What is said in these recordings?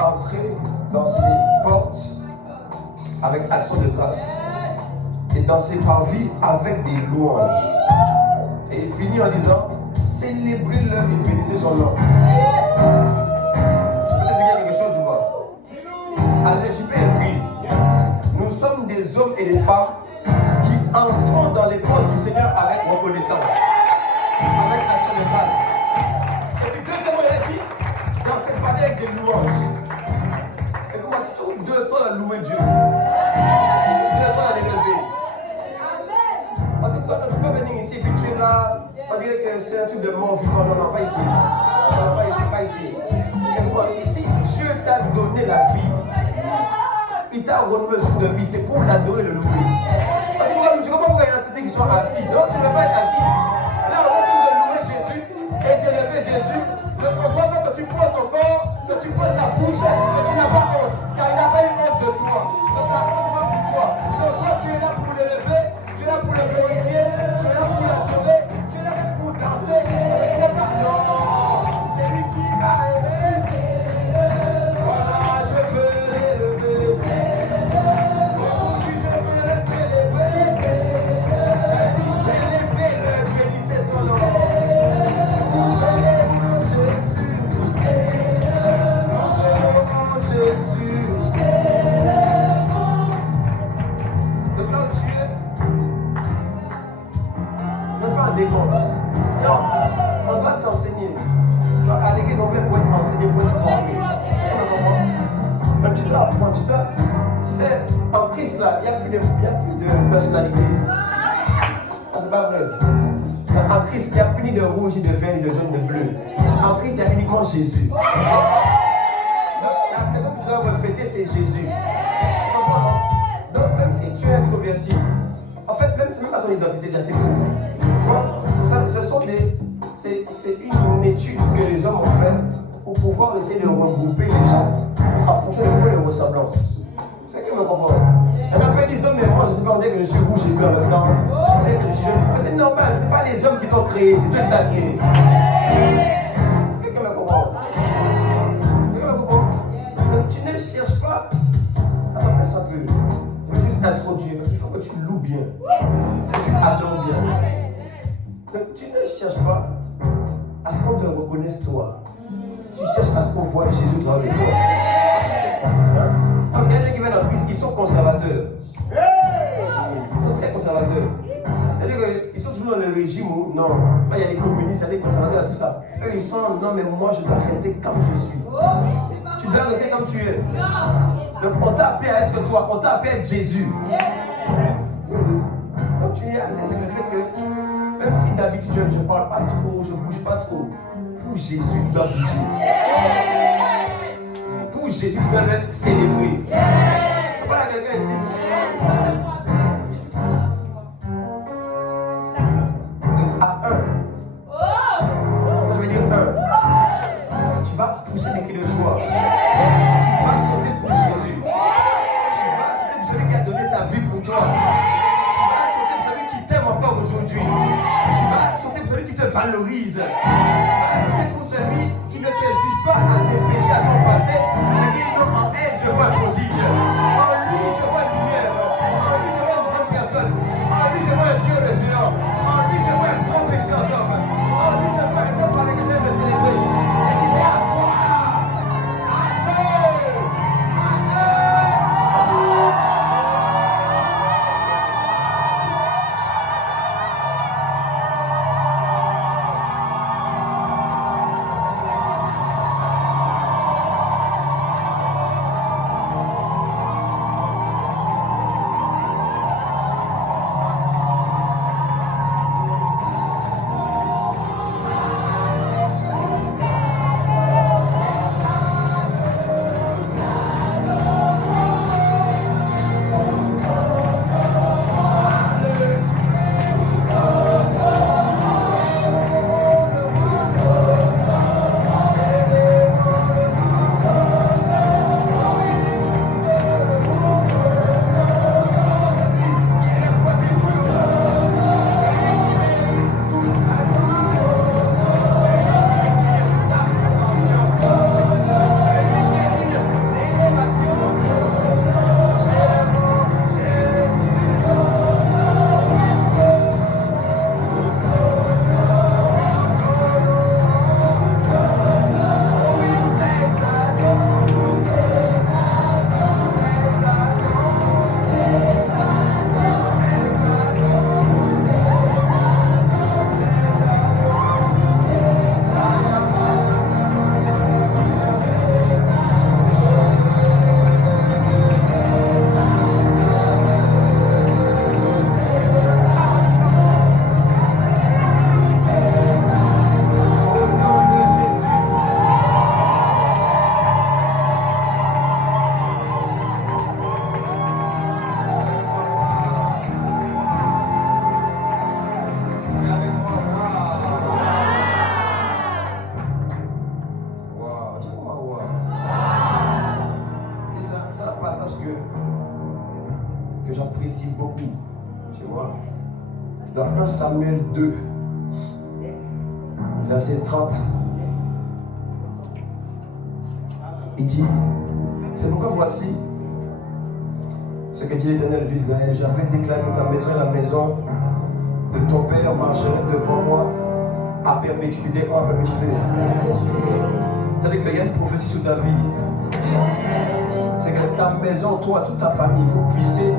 entrer dans ses portes avec action de grâce et dans ses parvis avec des louanges. Et il finit en disant, célébrez-le et bénissez son nom. Peut-être qu'il y a quelque chose ou pas? À l'EJPFI, nous sommes des hommes et des femmes qui entrons dans les portes du Seigneur avec reconnaissance, avec action de grâce. Et puis deuxièmement, il a dit, dans cette famille avec des louanges. Et puis on va tous deux temps à louer Dieu. Tous deux temps à l'élever. Parce que toi, tu peux venir ici et puis tu es là, on dirait que c'est un truc de mort vivant. Non, non, pas ici. Non, pas ici. Et moi, ici, Dieu t'a donné la vie. Il t'a renouvelé de vie, c'est pour l'adorer, le louer. Parce que moi, je ne comprends pas pourquoi il y en a certains qui sont assis. Non, tu ne veux pas être assis. Là, on va de louer Jésus et d'élever Jésus. Ne comprends pas que tu prends ton corps, que tu prends ta bouche, que tu n'as pas honte. Car il n'a pas eu honte de toi. Donc la honte va pour toi. Donc toi, tu es là pour l'élever, tu es là pour le glorifier, tu es là pour l'adorer, tu es là pour danser. Tu n'es pas. Non, c'est lui qui m'a élevé. Voilà, je veux l'élever. Aujourd'hui, je veux le célébrer. Célébrez-le, bénissez son nom. Nous célébrons Jésus. Nous célébrons Jésus. Donc là, tu es. Je fais un décompte. Non, on doit t'enseigner. Genre, à l'église, on veut pour être enseigné, pour être formé. Mais tu dois apprendre, tu sais, en Christ là, il n'y a plus de nationalité. C'est pas vrai. En Christ, il n'y a plus ni de rouge, ni de vert, ni de jaune, ni de bleu. En Christ, il y a uniquement Jésus. Donc, la personne que tu dois refléter, c'est Jésus. Tu comprends? Donc, même si tu es introverti, en fait, même si même pas ton identité, déjà, c'est fou. Tu vois? C'est une étude que les hommes ont fait pour pouvoir essayer de regrouper les gens en fonction de leurs ressemblances. C'est qui me comprend? Et après ils disent non mais moi je sais pas, on dit que je suis rouge et bleu en même temps. On dit que je suis jeune. C'est normal, c'est pas les hommes qui t'ont créé, c'est Dieu qui t'a créé. C'est qui me comprend? Donc tu ne cherches pas. Attends, reste un peu. Je vais juste introduire parce qu'il faut que tu loues bien. Que tu adores bien. Donc tu ne cherches pas à ce qu'on te reconnaisse toi. Tu cherches à ce qu'on voit Jésus dans les toi. Parce qu'il y a des gens qui viennent en Christ qui sont conservateurs. Ils sont très conservateurs. Ils sont toujours dans le régime où, non, là il y a les communistes, il y a les conservateurs, tout ça. Eux ils sont, non mais moi je dois rester comme je suis. Tu dois rester comme tu es. Donc on t'a appelé à être toi, on t'a appelé à être Jésus. Donc tu es à l'aise avec le fait que, même si d'habitude je ne parle pas trop, je ne bouge pas trop, pour Jésus tu dois bouger. Pour Jésus tu dois le célébrer. Voilà quelqu'un ici. Donc à 1. Je vais dire 1. Tu vas pousser des cris de joie. Tu vas sauter pour Jésus. Tu vas sauter pour celui qui a donné sa vie pour toi. Tu vas sauter pour celui qui t'aime encore aujourd'hui. Tu vas sauter pour celui qui te valorise. Tu vas sauter pour celui qui ne te juge pas à tes péchés, à ton passé. Mais qui dit non, en elle je vois un prodige. En lui je vois une lumière. En lui je vois une grande personne. En lui je vois un Dieu de géant. En lui je vois un grand pécheur d'homme. En lui je vois un homme avec lequel me célébrer. Je disais à toi. passage que j'apprécie beaucoup. Tu vois, c'est dans 1 Samuel 2, verset 30. Il dit, c'est pourquoi voici ce que dit l'Éternel de Israël. J'avais déclaré que ta maison et la maison de ton père marcheraient devant moi à perpétuité, à perpétuité. C'est-à-dire qu'il y a une prophétie sur ta vie. C'est que ta maison, toi, toute ta famille, vous puissiez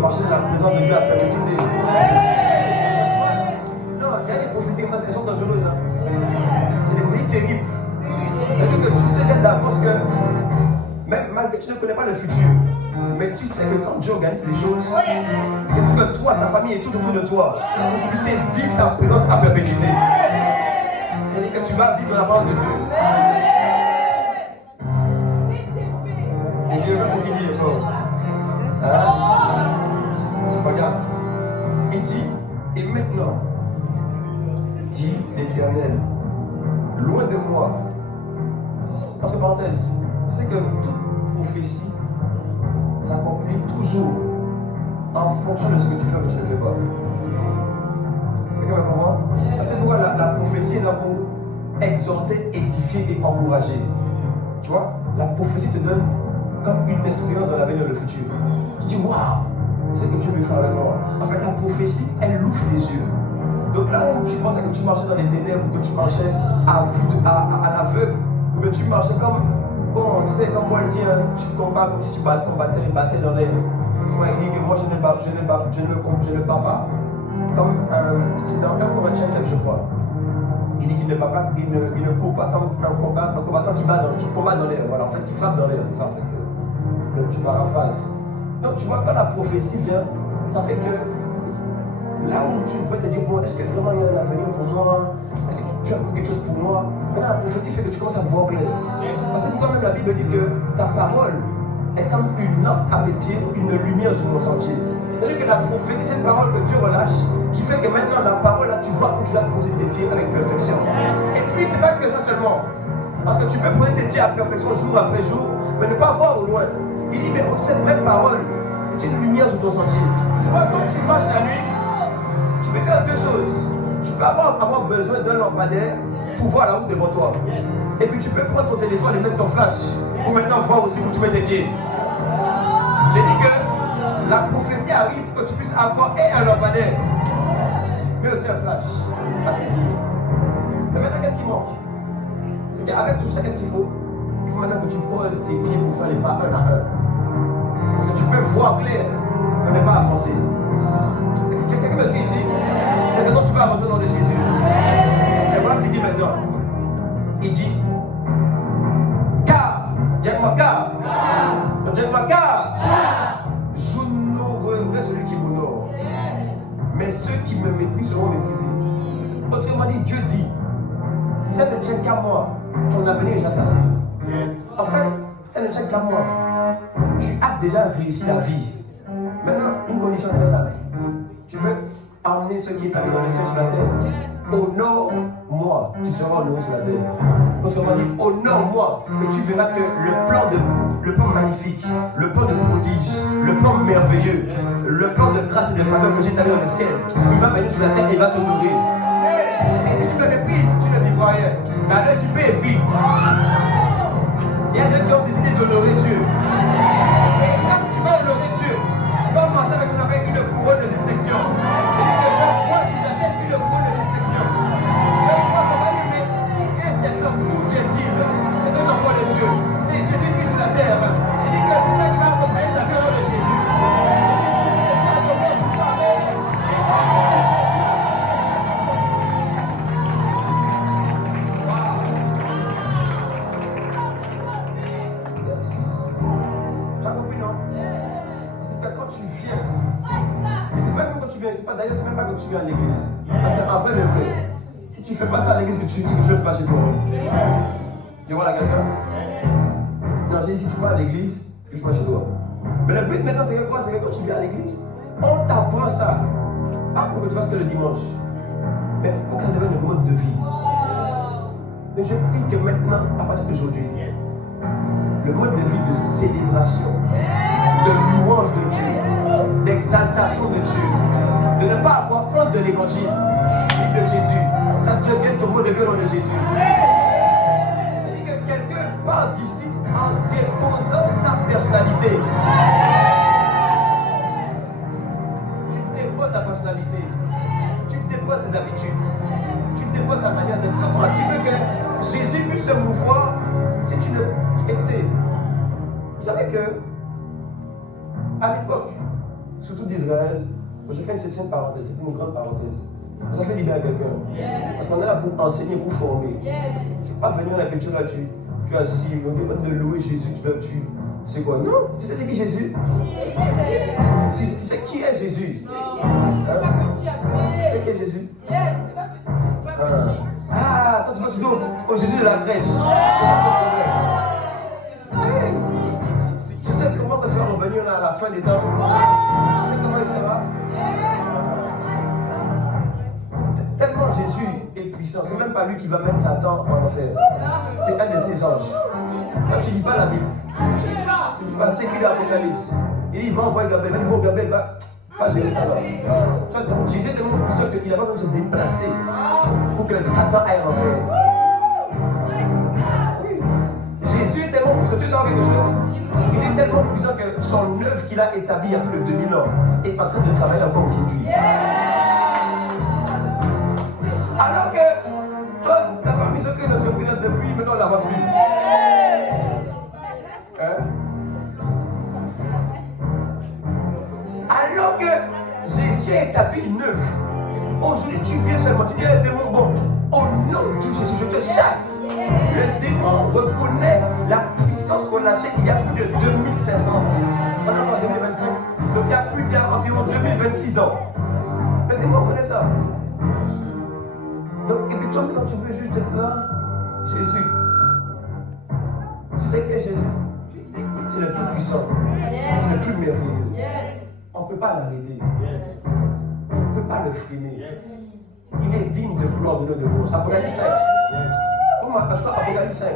marcher dans la présence de Dieu à perpétuité. Non, il y a des prophéties comme ça, elles sont dangereuses. Hein. Il y a des prophéties terribles. C'est-à-dire que tu sais déjà d'avance que, même malgré que tu ne connais pas le futur, mais tu sais que quand Dieu organise les choses, c'est pour que toi, ta famille et tout autour de toi, vous puissiez vivre sa présence à perpétuité. C'est-à-dire que tu vas vivre dans la parole de Dieu. Et Dieu va ce qu'il dit encore. Hein? Regarde. Il dit, et maintenant, dit l'Éternel, loin de moi. Entre parenthèses, c'est que toute prophétie s'accomplit toujours en fonction de ce que tu fais ou que tu ne fais pas. Quelqu'un me comprend? C'est pourquoi la prophétie est là pour exhorter, édifier et encourager. Tu vois, la prophétie te donne comme une expérience dans l'avenir et le futur. Tu dis, waouh, c'est ce que Dieu veut faire avec moi. En fait, la prophétie, elle ouvre tes yeux. Donc là où tu pensais que tu marchais dans les ténèbres, ou que tu marchais à l'aveugle, ou que tu marchais comme, bon, tu sais, comme moi le dit, hein, tu combats comme si tu battais dans l'air. Tu vois, il dit que moi je ne bats pas. Comme c'est dans 1 Corinthiens 9, je crois. Il dit qu'il ne bat pas, il ne court pas comme un combattant qui combat dans l'air. Voilà, en fait, qui frappe dans l'air, c'est ça en fait. Tu paraphrases. Donc tu vois, quand la prophétie vient, ça fait que là où tu peux te dire, bon, est-ce que vraiment il y a un avenir pour moi? Est-ce que tu as quelque chose pour moi? Maintenant, la prophétie fait que tu commences à voir clair. Parce que pourquoi même la Bible dit que ta parole est comme une lampe à mes pieds, une lumière sur mon sentier. C'est-à-dire que la prophétie, c'est une parole que Dieu relâche, qui fait que maintenant la parole, là, tu vois où tu dois poser tes pieds avec perfection. Et puis, c'est pas que ça seulement. Parce que tu peux poser tes pieds à perfection jour après jour, mais ne pas voir au loin. Il dit, mais cette même parole est une lumière sur ton sentier. Tu vois, quand tu marches la nuit, tu peux faire deux choses. Tu peux avoir besoin d'un lampadaire pour voir la route devant toi. Et puis tu peux prendre ton téléphone et mettre ton flash pour maintenant voir aussi où tu mets tes pieds. J'ai dit que la prophétie arrive pour que tu puisses avoir et un lampadaire, mais aussi un flash. Mais maintenant, qu'est-ce qui manque? C'est qu'avec tout ça, qu'est-ce qu'il faut? Il faut maintenant que tu poses tes pieds pour faire les pas un à un. Parce que tu peux voir clair, mais ne pas avancer. Quelqu'un me suit ici? C'est ça dont tu peux avancer au nom de Jésus. Et voilà ce qu'il dit maintenant. Il dit, car, j'honorerai celui qui m'honore. Mais ceux qui me méprisent seront méprisés. Autrement dit, Dieu dit, ça ne tient qu'à moi, ton avenir est déjà tracé. En fait, ça ne tient qu'à moi. Tu as déjà réussi la vie. Maintenant, une condition très simple. Tu veux emmener ce qui est arrivé dans les cieux sur la terre. Honore-moi, tu seras honoré sur la terre. Autrement dit, honore-moi, et tu verras que le plan magnifique, le plan de prodige, le plan merveilleux, le plan de grâce et de faveur que j'ai établi dans le ciel, il va venir sur la terre et il va t'honorer. Et si tu le méprises, tu ne vivras rien. Mais alors, je peux écrire. Il y a des gens qui ont décidé d'honorer Dieu. Et quand tu vas honorer Dieu, tu vas marcher avec ce qu'on appelle une couronne de distinction. Et je vois sur ta tête une couronne de distinction. Je vois comment il est. Qui est cet homme? D'où vient-il? C'est un enfant de Dieu. C'est Jésus-Christ sur la terre. Il dit que c'est ça qui va accompagner ta vie au nom de Jésus. D'ailleurs, c'est même pas que tu viens à l'église. Parce qu'en vrai, si tu fais pas ça à l'église, tu ne fais pas chez toi. Tu vois la question? Non, j'ai dit si tu vas à l'église, tu ne fais pas chez toi. Mais le but maintenant, c'est que quoi? C'est que quand tu viens à l'église, on t'apprend ça. Pas pour que tu fasses que le dimanche, mais pour que ça devienne un mode de vie. Donc je prie que maintenant, à partir d'aujourd'hui, le mode de vie de célébration, de louange de Dieu, d'exaltation de Dieu, de ne pas avoir honte de l'évangile ni de Jésus. Ça devient ton mode de vie au nom de Jésus. C'est-à-dire que quelqu'un part d'ici en déposant sa personnalité. Tu déposes ta personnalité, tu déposes tes habitudes, tu déposes ta manière de... Comment tu veux que Jésus puisse se mouvoir si tu ne... Écoutez, vous savez que à l'époque, surtout d'Israël, je fais une parenthèse, c'est une grande parenthèse. Ça fait du bien à quelqu'un. Parce qu'on est là pour enseigner, pour former. Tu ne peux pas venir à la culture là, tu es assis, on demande de louer Jésus, tu sais quoi? Non, tu sais c'est qui Jésus? Tu sais qui est Jésus? Tu sais qui est Jésus? Ah, toi tu vas toujours au Jésus de la Grèce. Tu sais comment quand tu vas revenir là, à la fin des temps? Tu sais comment il sera? Tellement Jésus est puissant, c'est même pas lui qui va mettre Satan en enfer. C'est un de ses anges. Quand tu ne lis pas la Bible, tu ne dis pas c'est qui l'Apocalypse. Et il va envoyer Gabriel, il va dire bon Gabriel va gérer ça là. Jésus est tellement puissant qu'il n'a pas besoin de se déplacer pour que Satan aille en enfer. Oui. Jésus est tellement puissant, tu sais quelque chose? Il est tellement puissant que son œuvre qu'il a établie il y a plus de 2000 ans est en train de travailler encore aujourd'hui. Alors que toi, ta famille, ce que notre président depuis, maintenant on la voit plus. Hein? Alors que Jésus a établi une œuvre, aujourd'hui tu viens seulement, tu dis à un démon, bon, au nom de Jésus, je te chasse. Le démon reconnaît la puissance qu'on a il y a plus de 2500 ans. On est en 2025, donc il y a plus d'environ 2026 ans. Le démon connaît ça. Donc, et puis toi, quand tu veux juste être là, Jésus. Tu sais qui est Jésus? C'est le plus puissant. C'est le plus merveilleux. On ne peut pas l'arrêter. On ne peut pas le freiner. Il est digne de gloire de notre louange. Apocalypse 5. Comment je crois Apocalypse 5.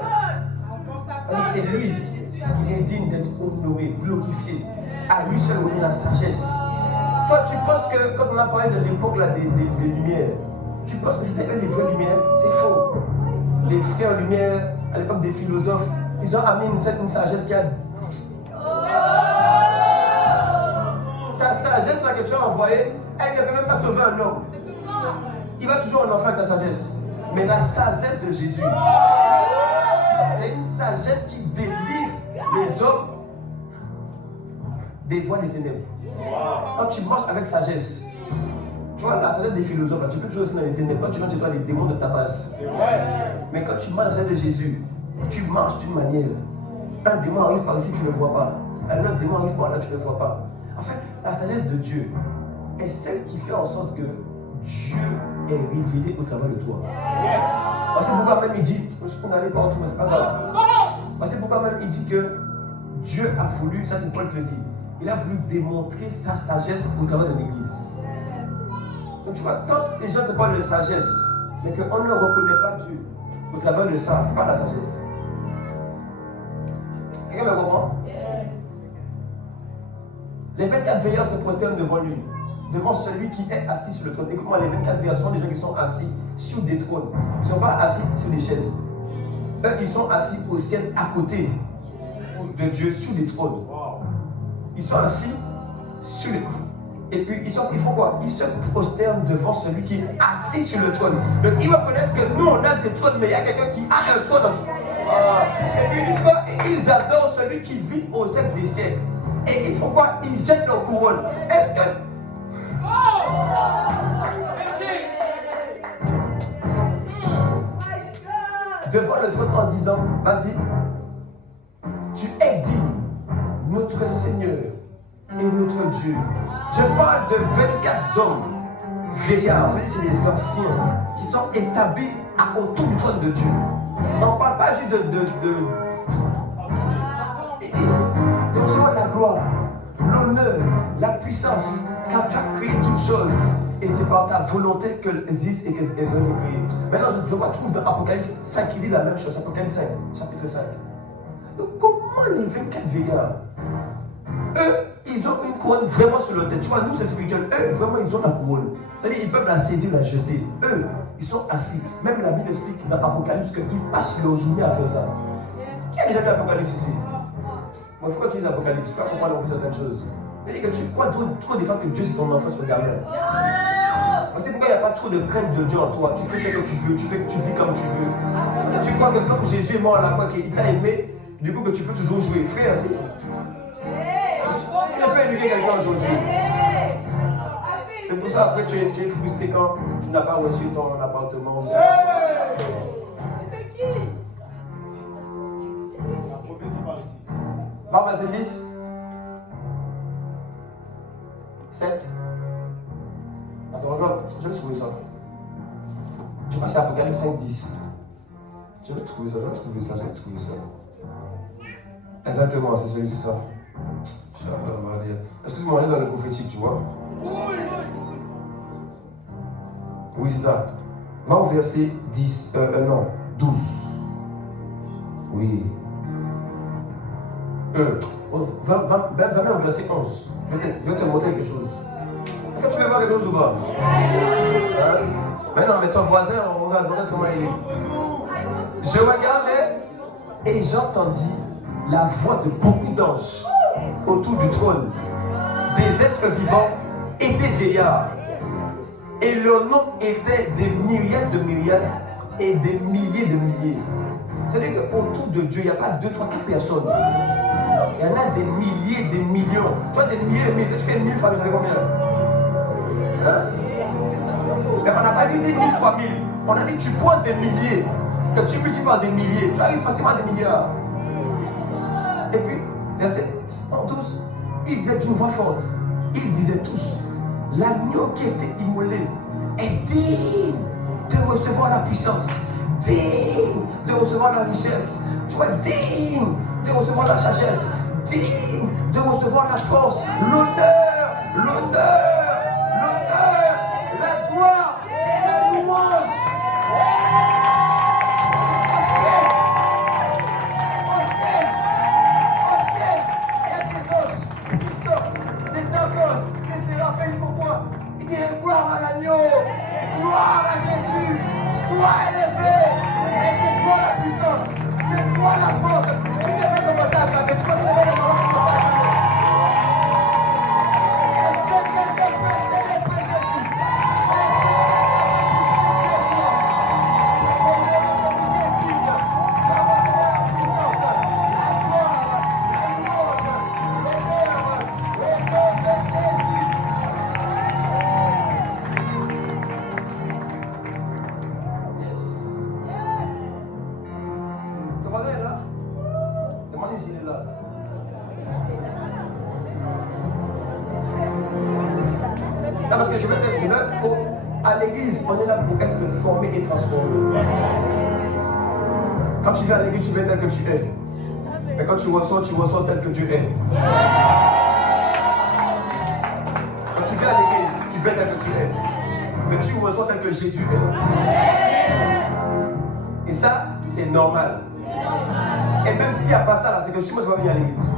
C'est lui qui est digne d'être honoré, glorifié. À lui seul, on a la sagesse. Toi, tu penses que quand on a parlé de l'époque des Lumières, tu penses que c'était eux les vraies lumières? C'est faux. Les frères lumière, à l'époque des philosophes, ils ont amené une sagesse qui a... Ta sagesse là que tu as envoyée, elle ne peut même pas sauver un homme. Il va toujours en enfer avec ta sagesse. Mais la sagesse de Jésus, c'est une sagesse qui délivre les hommes des voies des ténèbres. Quand tu marches avec sagesse, tu vois, la sagesse des philosophes, là, tu peux toujours rester dans les ténèbres. Quand tu rentres chez toi, les démons de ta base. Mais quand tu marches dans la sagesse de Jésus, tu marches d'une manière. Un démon arrive par ici, tu ne le vois pas. Un autre démon arrive par là, tu ne le vois pas. En fait, la sagesse de Dieu est celle qui fait en sorte que Dieu est révélé au travers de toi. C'est pourquoi même il dit, je peux aller partout, mais c'est pas grave. C'est pourquoi même il dit que Dieu a voulu, ça c'est Paul qui le dit, il a voulu démontrer sa sagesse au travers de l'Église. Donc tu vois, quand les gens te parlent de sagesse, mais qu'on ne reconnaît pas Dieu au travers de ça, c'est pas la sagesse. Quelqu'un me comprend? Les 24 veilleurs se prosternent devant lui, devant celui qui est assis sur le trône. Écoute-moi, les 24 veilleurs sont des gens qui sont assis sur des trônes. Ils ne sont pas assis sur des chaises. Eux, ils sont assis au ciel à côté de Dieu, sur des trônes. Ils sont assis sur les trônes. Et puis, ils font quoi? Ils se prosternent devant celui qui est assis sur le trône. Donc, ils reconnaissent que nous, on a des trônes, mais il y a quelqu'un qui a un trône. Et puis, ils disent quoi? Ils adorent celui qui vit au siècle des siècles. Et ils font quoi? Ils jettent leur couronne. Est-ce que... devant le trône en disant, vas-y, tu es digne, notre Seigneur et notre Dieu. Je parle de 24 hommes vieillards, c'est les anciens qui sont établis autour du trône de Dieu. On ne parle pas juste de la gloire, l'honneur, la puissance, car tu as créé toutes choses. Et c'est par ta volonté qu'elles existent et qu'elles ont été créées. Maintenant, je retrouve dans Apocalypse 5 qui dit la même chose. Apocalypse 5, chapitre 5. Donc, comment les 24 veillards, eux, ils ont une couronne vraiment sur leur tête. Tu vois, nous, c'est spirituel. Eux, vraiment, ils ont la couronne. C'est-à-dire, ils peuvent la saisir, la jeter. Eux, ils sont assis. Même la Bible explique dans l'Apocalypse qu'ils passent leur journée à faire ça. Qui a déjà lu l'Apocalypse ici? Moi, pourquoi tu lis l'Apocalypse? Tu vas comprendre certaines choses. C'est-à-dire que tu crois trop des fois que Dieu c'est ton enfant sur le gamin. C'est pourquoi il n'y a pas trop de crainte de Dieu en toi. Tu fais ce que tu veux, tu vis comme tu veux. Tu crois que comme Jésus est mort à la croix, qu'il t'a aimé, du coup que tu peux toujours jouer. Frère, c'est... Tu ne peux pas éduquer quelqu'un aujourd'hui. C'est pour ça après tu es frustré quand tu n'as pas reçu ton appartement. C'est qui? Marc verset 6. 7. Attends, regarde, je vais trouver ça. Je pense que c'est Apocalypse 5, 10. Je vais trouver ça. Exactement, c'est celui, c'est ça. Excuse-moi, on est dans le prophétique, tu vois. Oui, c'est ça. Va au verset 12. Oui. Va au verset 11. Je vais te montrer quelque chose. Est-ce que tu veux voir quelque chose ou pas? Mais non, mais ton voisin, on regarde comment il est. Je regardais et j'entendis la voix de beaucoup d'anges autour du trône. Des êtres vivants et des veillards. Et leur nom était des myriades de myriades et des milliers de milliers. C'est-à-dire qu'autour de Dieu, il n'y a pas 2, 3, 4 personnes. Il y en a des milliers, des millions. Tu vois, des milliers, mais que tu fais 1000 familles, ça fait combien? Hein? Mais on n'a pas dit des 1000 familles. On a dit tu prends des milliers. Que tu multiplies par des milliers. Tu arrives facilement à des milliards. Et puis, verset 12, ils disaient d'une voix forte. Ils disaient tous, l'agneau qui était immolé est digne de recevoir la puissance, digne de recevoir la richesse, tu vois, digne de recevoir la sagesse, digne de recevoir la force, l'honneur, la gloire et la louange. Gloire à l'agneau, gloire à Jésus, sois élevé, et c'est toi la puissance, c'est toi la force. Tu devrais commencer à taper, tu vas te lever les mains. Est-ce que quelqu'un peut célébrer Jésus? Parce que je vais te dire, à l'église, on est là pour être formé et transformé. Quand tu viens à l'église, tu viens tel que tu es. Mais quand tu reçois tel que Dieu est. Quand tu viens à l'église, tu viens tel que tu es. Mais tu reçois tel que Jésus est. Et ça, c'est normal. Et même s'il n'y a pas ça, là, c'est que si moi je vais venir à l'église.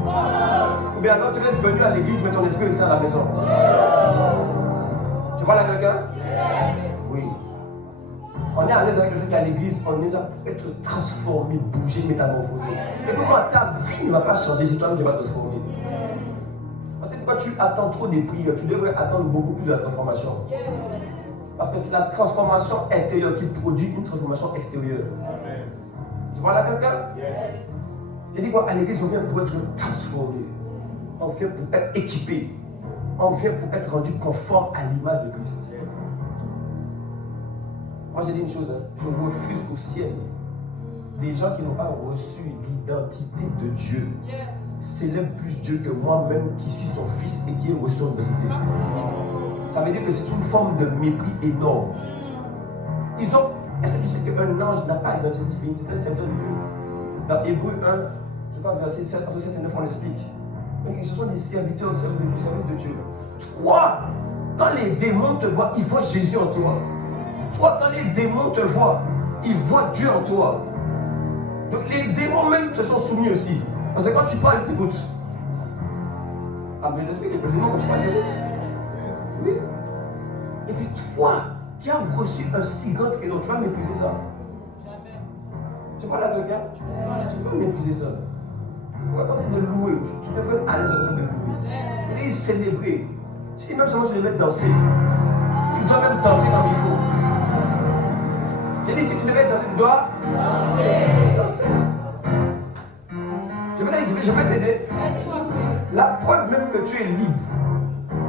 Ou bien alors tu es venu à l'église, mais ton esprit est à la maison. Tu parles à quelqu'un? Oui. On est à l'aise avec le fait qu'à l'église, on est là pour être transformé, bougé, métamorphosé. Et pourquoi ta vie ne va pas changer si toi-même tu vas transformer? C'est pourquoi tu attends trop des prières. Tu devrais attendre beaucoup plus de la transformation. Parce que c'est la transformation intérieure qui produit une transformation extérieure. Tu parles à quelqu'un? Il dit quoi? À l'église, on vient pour être transformé. On vient pour être équipé. On vient pour être rendu conforme à l'image de Christ. Moi, j'ai dit une chose, je refuse au ciel des gens qui n'ont pas reçu l'identité de Dieu. Célèbrent plus Dieu que moi-même qui suis son fils et qui ai reçu son vérité. Ça veut dire que c'est une forme de mépris énorme. Est-ce que tu sais qu'un ange n'a pas d'identité divine? C'est un serviteur de Dieu. Dans Hébreu 1, je crois verset 7, entre 7 et 9, on l'explique. Donc, ce sont des serviteurs au service de Dieu. Toi, quand les démons te voient, ils voient Jésus en toi. Toi, quand les démons te voient, ils voient Dieu en toi. Donc les démons même se sont soumis aussi. Parce que quand tu parles, ils t'écoutent. Ah, mais je t'explique, les démons, quand tu parles, ils t'écoutent. Oui. Et puis toi, qui as reçu un si grand trésor, tu vas mépriser ça. Tu parles à quelqu'un, tu vas mépriser ça. Tu vas tenter de louer, tu devrais aller sur le de louer. Tu devrais célébrer. Si même seulement tu devais danser, tu dois même danser comme il faut. J'ai dit, si tu devais danser, tu dois danser. Je vais t'aider. La preuve même que tu es libre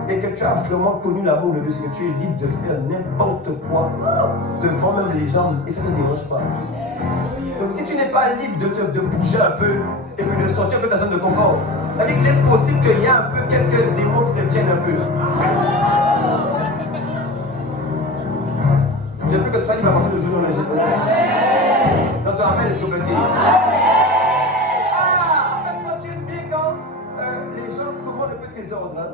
et que tu as vraiment connu l'amour de Dieu, c'est que tu es libre de faire n'importe quoi devant même les gens et ça ne te dérange pas. Donc si tu n'es pas libre de bouger un peu et puis de sortir un peu de ta zone de confort, c'est-à-dire qu'il est possible qu'il y ait un peu quelques démons qui te tiennent un peu. J'ai plus que tu sois libre à partir de jour dans le jeu. Quand tu ramènes les trop petits. Ah, en fait, toi tu es bien quand les gens commandent un peu tes ordres. Hein.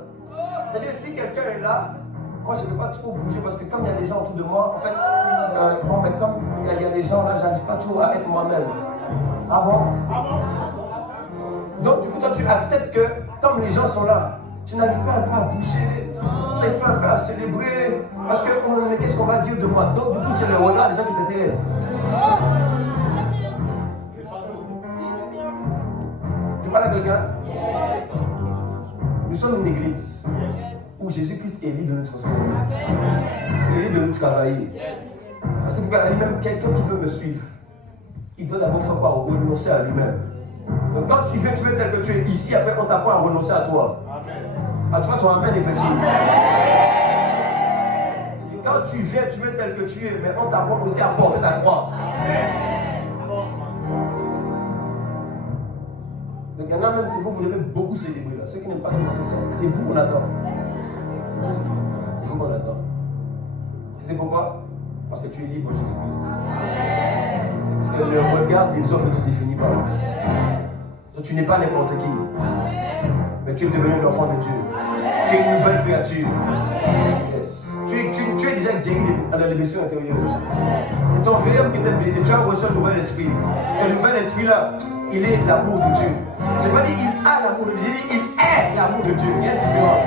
C'est-à-dire si quelqu'un est là, moi je ne peux pas trop bouger parce que comme il y a des gens autour de moi, en fait, bon, mais comme il y a des gens là, j'arrive pas trop à être moi-même. Ah bon? Donc du coup, toi tu acceptes que comme les gens sont là, tu n'arrives pas un peu à bouger, tu n'arrives pas un peu à célébrer, parce que mais qu'est-ce qu'on va dire de moi? Donc du coup, c'est le regard des gens qui t'intéressent. Tu parles à quelqu'un? Nous sommes une église où Jésus-Christ est libre de nous transformer. Il est libre de nous travailler. Parce que même quelqu'un qui veut me suivre, il doit d'abord faire quoi? Renoncer à lui-même. Donc quand tu viens tel que tu es ici, après on t'apprend à renoncer à toi. Ah, tu vois, ton amen est petit. Quand tu viens tel que tu es, mais on t'apprend aussi à porter ta croix. Donc il y en a même, c'est vous, vous devez beaucoup célébrer là. Ceux qui n'aiment pas trop, c'est vous qu'on attend. C'est vous qu'on attend. Tu sais pourquoi? Parce que tu es libre, Jésus-Christ. Parce que le regard des hommes ne te définit pas. Donc tu n'es pas n'importe qui. Mais tu es devenu un enfant de Dieu. Tu es une nouvelle créature. Yes. Tu es déjà guéri dans les blessures intérieures. C'est ton verbe qui t'a blessé. Tu as reçu un nouvel esprit. Ce nouvel esprit-là, il est l'amour de Dieu. Je n'ai pas dit il a l'amour de Dieu, j'ai dit il est l'amour de Dieu. Il y a une différence.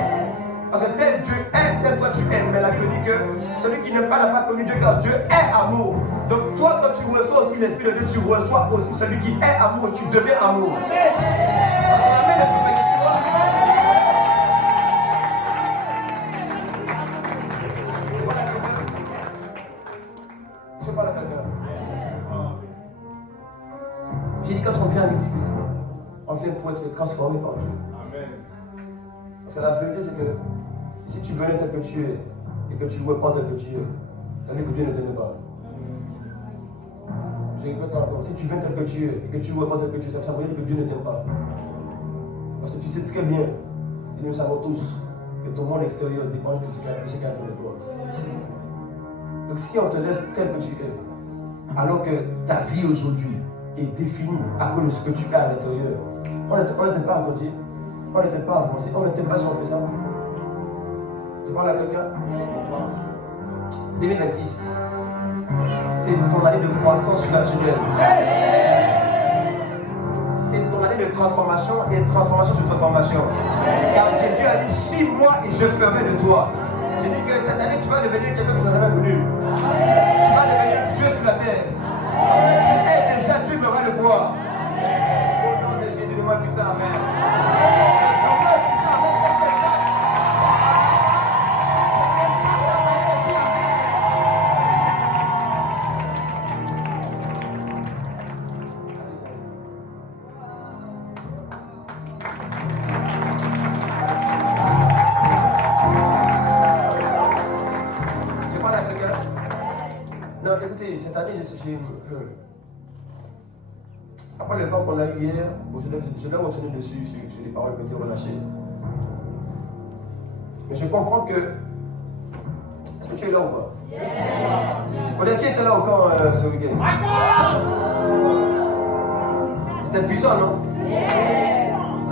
Parce que tel Dieu est, tel toi tu aimes. Mais la Bible dit que celui qui n'aime pas n'a pas connu Dieu car Dieu est amour. Donc toi, quand tu reçois aussi l'Esprit de Dieu, tu reçois aussi celui qui est amour et tu deviens amour. Amen. Je parle à quelqu'un. J'ai dit quand on vient à l'église, on vient pour être transformé par Dieu. Amen. Parce que la vérité c'est que si tu venais tel que tu es et que tu ne vois pas tel que tu es, ça veut dire que Dieu ne t'aime pas. Je répète ça encore. Si tu viens tel que tu es et que tu ne vois pas tel que tu es, ça veut dire que Dieu ne t'aime pas. Parce que tu sais très bien, et nous savons tous, que ton monde extérieur dépend de ce qu'il y a à l'intérieur de toi. Donc si on te laisse tel que tu es, alors que ta vie aujourd'hui est définie à cause de ce que tu as à l'intérieur, on ne t'aime pas à côté, on ne t'aime pas à avancer, on ne t'aime pas si on fait ça. Tu parles à quelqu'un? 2026, c'est ton année de croissance surnaturelle. C'est ton année de transformation et de transformation sur transformation. Car Jésus a dit, suis-moi et je ferai de toi. J'ai dit que cette année, tu vas devenir quelqu'un que je n'ai jamais connu. Tu vas devenir Dieu sur la terre. Tu es déjà, tu me vas le voir. Au nom de Jésus, le moins puissant, amen. Écoutez, cette année, après le temps qu'on a eu hier, je dois retenir dessus sur les paroles qui ont été relâchées. Mais je comprends que. Est-ce que tu es là ou pas? Yes. Qui était là au camp ce week-end? C'était puissant, non? Yes.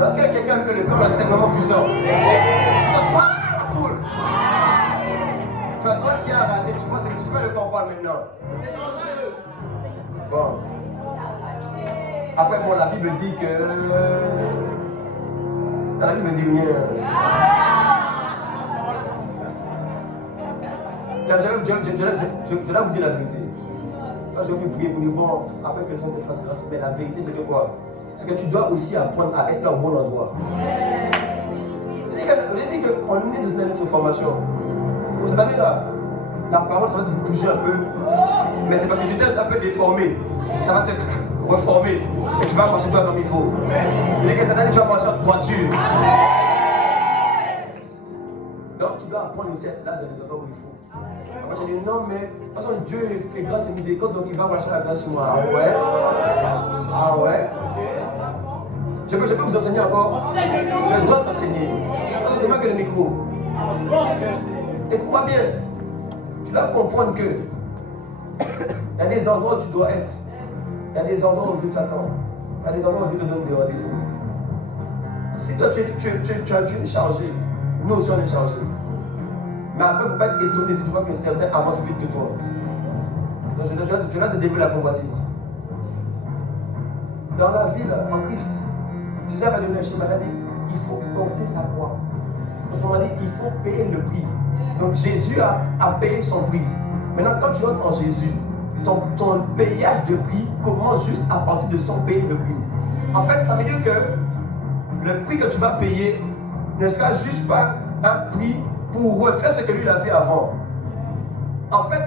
Est-ce qu'il y a quelqu'un que le camp là c'était vraiment puissant? Yes. La foule. Toi qui as raté, tu sais pas de quoi on parle maintenant. Bon. Après, bon, la Bible dit que... Dans la Bible, elle dit rien. Là, je vais vous dire la vérité. Quand je vais prier pour les bons, après que le Seigneur te fasse grâce, mais la vérité, c'est que quoi? C'est que tu dois aussi apprendre à être là au bon endroit. J'ai dit qu'on est dans une année de formation. Pour cette année-là, la parole, ça va te bouger un peu. Mais c'est parce que tu t'es un peu déformé. Ça va te reformer. Et tu vas marcher toi comme il faut. Les gars, cette année, tu vas marcher en droiture. Donc, tu dois apprendre aussi à être là dans les endroits où il faut. Moi, j'ai dit non, mais de toute façon, Dieu fait grâce et miséricorde, donc il va marcher la grâce sur moi. Ah ouais? Ah ouais? Je peux vous enseigner encore? Je dois t'enseigner. C'est moi qui ai le micro. Écoute-moi bien. Tu dois comprendre que il y a des endroits où tu dois être. Il y a des endroits où Dieu t'attend. Il y a des endroits où Dieu te donne des rendez-vous. Si toi tu es chargé, nous aussi on est chargés. Mais après, il ne faut pas être étonné si tu vois que certains avancent plus vite que toi. Donc je vais te développer la convoitise. Dans la vie, là, en Christ, si tu as donné un schéma maladie, il faut porter sa croix. Autrement dit, il faut payer le prix. Donc Jésus a payé son prix. Maintenant, quand tu entres en Jésus, ton payage de prix commence juste à partir de son payer le prix. En fait, ça veut dire que le prix que tu vas payer ne sera juste pas un prix pour refaire ce que lui a fait avant. En fait,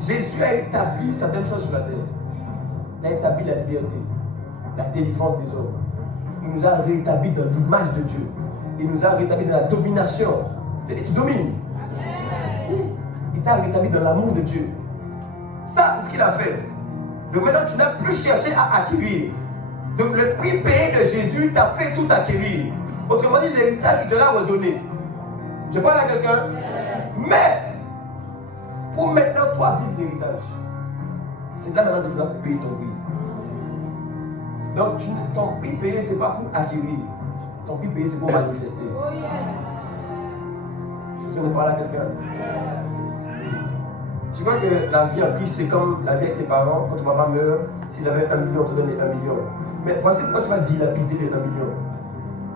Jésus a établi certaines choses sur la terre. Il a établi la liberté, la délivrance des hommes. Il nous a rétablis dans l'image de Dieu. Il nous a rétablis dans la domination. Tu domines. Il t'a rétabli dans l'amour de Dieu. Ça, c'est ce qu'il a fait. Donc maintenant, tu n'as plus cherché à acquérir. Donc le prix payé de Jésus t'a fait tout acquérir. Autrement dit, l'héritage, il te l'a redonné. Je parle à quelqu'un. Mais, pour maintenant, toi, vivre l'héritage, c'est là maintenant que tu dois payer ton prix. Donc, ton prix payé, ce n'est pas pour acquérir. Ton prix payé, c'est pour manifester. Je ne parle à quelqu'un. Tu vois que la vie en Christ, c'est comme la vie avec tes parents. Quand ton papa meurt, s'il avait 1 million, on te donne les 1 million. Mais voici pourquoi tu vas dilapider les 1 million.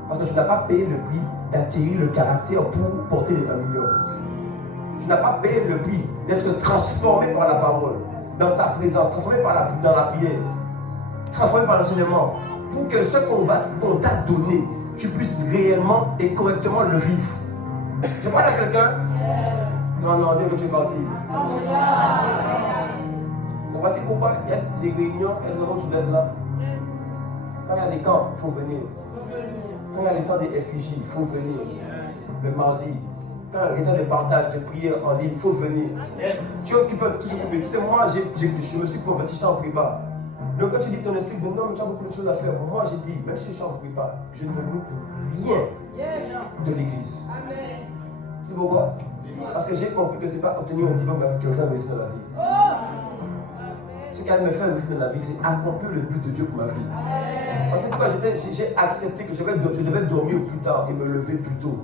Parce que tu n'as pas payé le prix d'acquérir le caractère pour porter les 1 million. Tu n'as pas payé le prix d'être transformé par la parole, dans sa présence, transformé dans la prière, transformé par l'enseignement, pour que ce qu'on t'a donné, tu puisses réellement et correctement le vivre. Je parle à quelqu'un. Non, dès que tu es parti. Donc voici pourquoi il y a des réunions, il y a des endroits où tu dois être là. Quand il y a des camps, il faut venir. Quand il y a les temps des effigies, il faut venir. Le mardi. Quand il y a les temps de partage, de prière en ligne, il faut venir. Tu peux tout s'occuper. Tu sais, moi, je me suis converti, je t'en prie pas. Donc quand tu dis ton esprit, non, mais tu as beaucoup de choses à faire. Moi, j'ai dit, même si je n'en prie pas, je ne loupe rien de l'église. C'est pourquoi? Parce que j'ai compris que ce n'est pas obtenir un diplôme qui me fait réussir dans la vie. Ce qui me fait réussir dans la vie, c'est accomplir le but de Dieu pour ma vie. Parce que pourquoi j'ai accepté que je devais dormir plus tard et me lever plus tôt.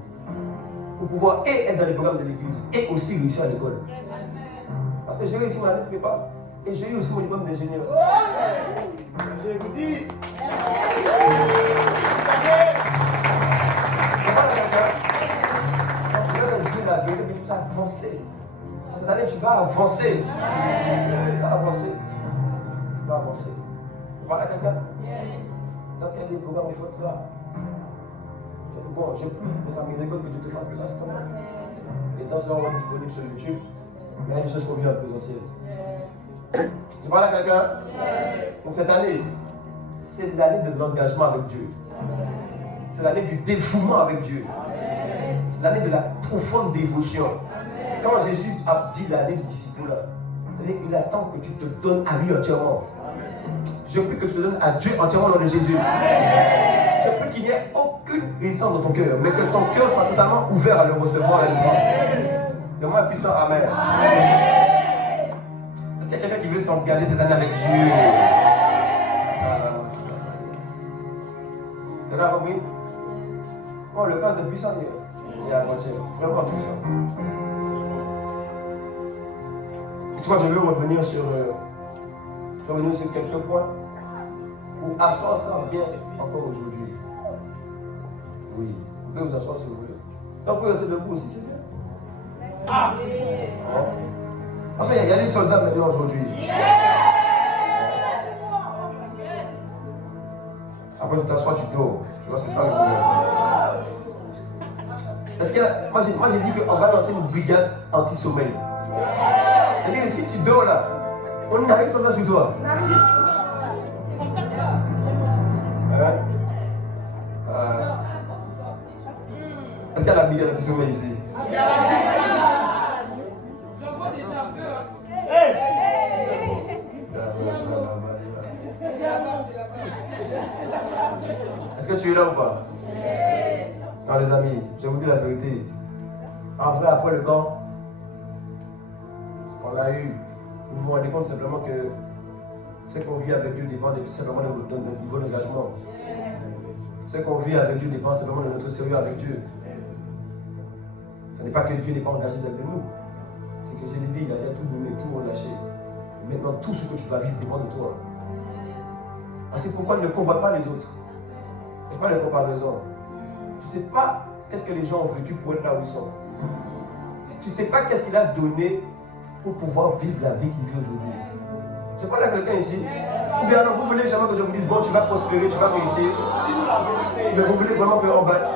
Pour pouvoir être dans les programmes de l'église et aussi réussir à l'école. Parce que j'ai réussi mon année de prépa et j'ai eu aussi mon diplôme d'ingénieur. Je vous dis. La vérité, mais tu vas avancer. Cette année, tu vas avancer. Tu vas avancer. Tu vas avancer. Tu parles à quelqu'un? Donc, il y a des programmes, il faut être là. Bon, j'ai pris de sa miséricorde que Dieu te fasse grâce quand même. Les temps seront disponibles sur YouTube. Mais il y a des choses qu'on vit en présentiel. Tu parles à quelqu'un? Donc, cette année, c'est l'année de l'engagement avec Dieu. C'est l'année du dévouement avec Dieu. C'est l'année de la profonde dévotion. Quand Jésus a dit l'année du disciple, c'est-à-dire qu'il attend que tu te donnes à lui entièrement. Je prie que tu te donnes à Dieu entièrement dans le Jésus. Je prie qu'il n'y ait aucune résistance dans ton cœur, mais que ton cœur soit totalement ouvert à le recevoir et à le prendre. Donne-moi un puissant Amen. Est-ce qu'il y a quelqu'un qui veut s'engager cette année avec Dieu? Tu as compris? Bon, le cas de puissant, il est à moitié. Vraiment puissant. Et tu vois, je veux revenir sur Je vais revenir sur quelques points pour asseoir ça bien encore aujourd'hui. Oui, vous pouvez vous asseoir si vous voulez. Ça, vous pouvez rester debout aussi, c'est bien. Ah! Parce qu'il y a des soldats maintenant aujourd'hui. Après, tu t'assois, tu dors. Tu vois, c'est ça le problème. Est-ce que moi j'ai dit qu'on va lancer une brigade anti-sommeil. C'est-à-dire que si tu dors là, on n'arrive pas sur toi. Est-ce qu'il y a la brigade anti-sommeil ici? Est-ce que tu es là ou pas? Non les amis, je vais vous dire la vérité. En vrai, après le camp, on l'a eu. Vous vous rendez compte simplement que ce qu'on vit avec Dieu dépend simplement de notre niveau d'engagement. Ce qu'on vit avec Dieu dépend simplement de notre sérieux avec Dieu. Ce n'est pas que Dieu n'est pas engagé avec nous. C'est que je l'ai dit, il a déjà tout donné, tout relâché. Maintenant, tout ce que tu vas vivre dépend de toi. C'est pourquoi ne convoite pas les autres. Ce n'est pas les comparaisons. Tu ne sais pas qu'est-ce que les gens ont vécu pour être là où ils sont. Tu ne sais pas qu'est-ce qu'il a donné pour pouvoir vivre la vie qu'il vit aujourd'hui. Je parle à quelqu'un ici. Ou bien alors vous voulez jamais que je vous dise, bon, tu vas prospérer, tu vas réussir. Mais vous voulez vraiment qu'on batte.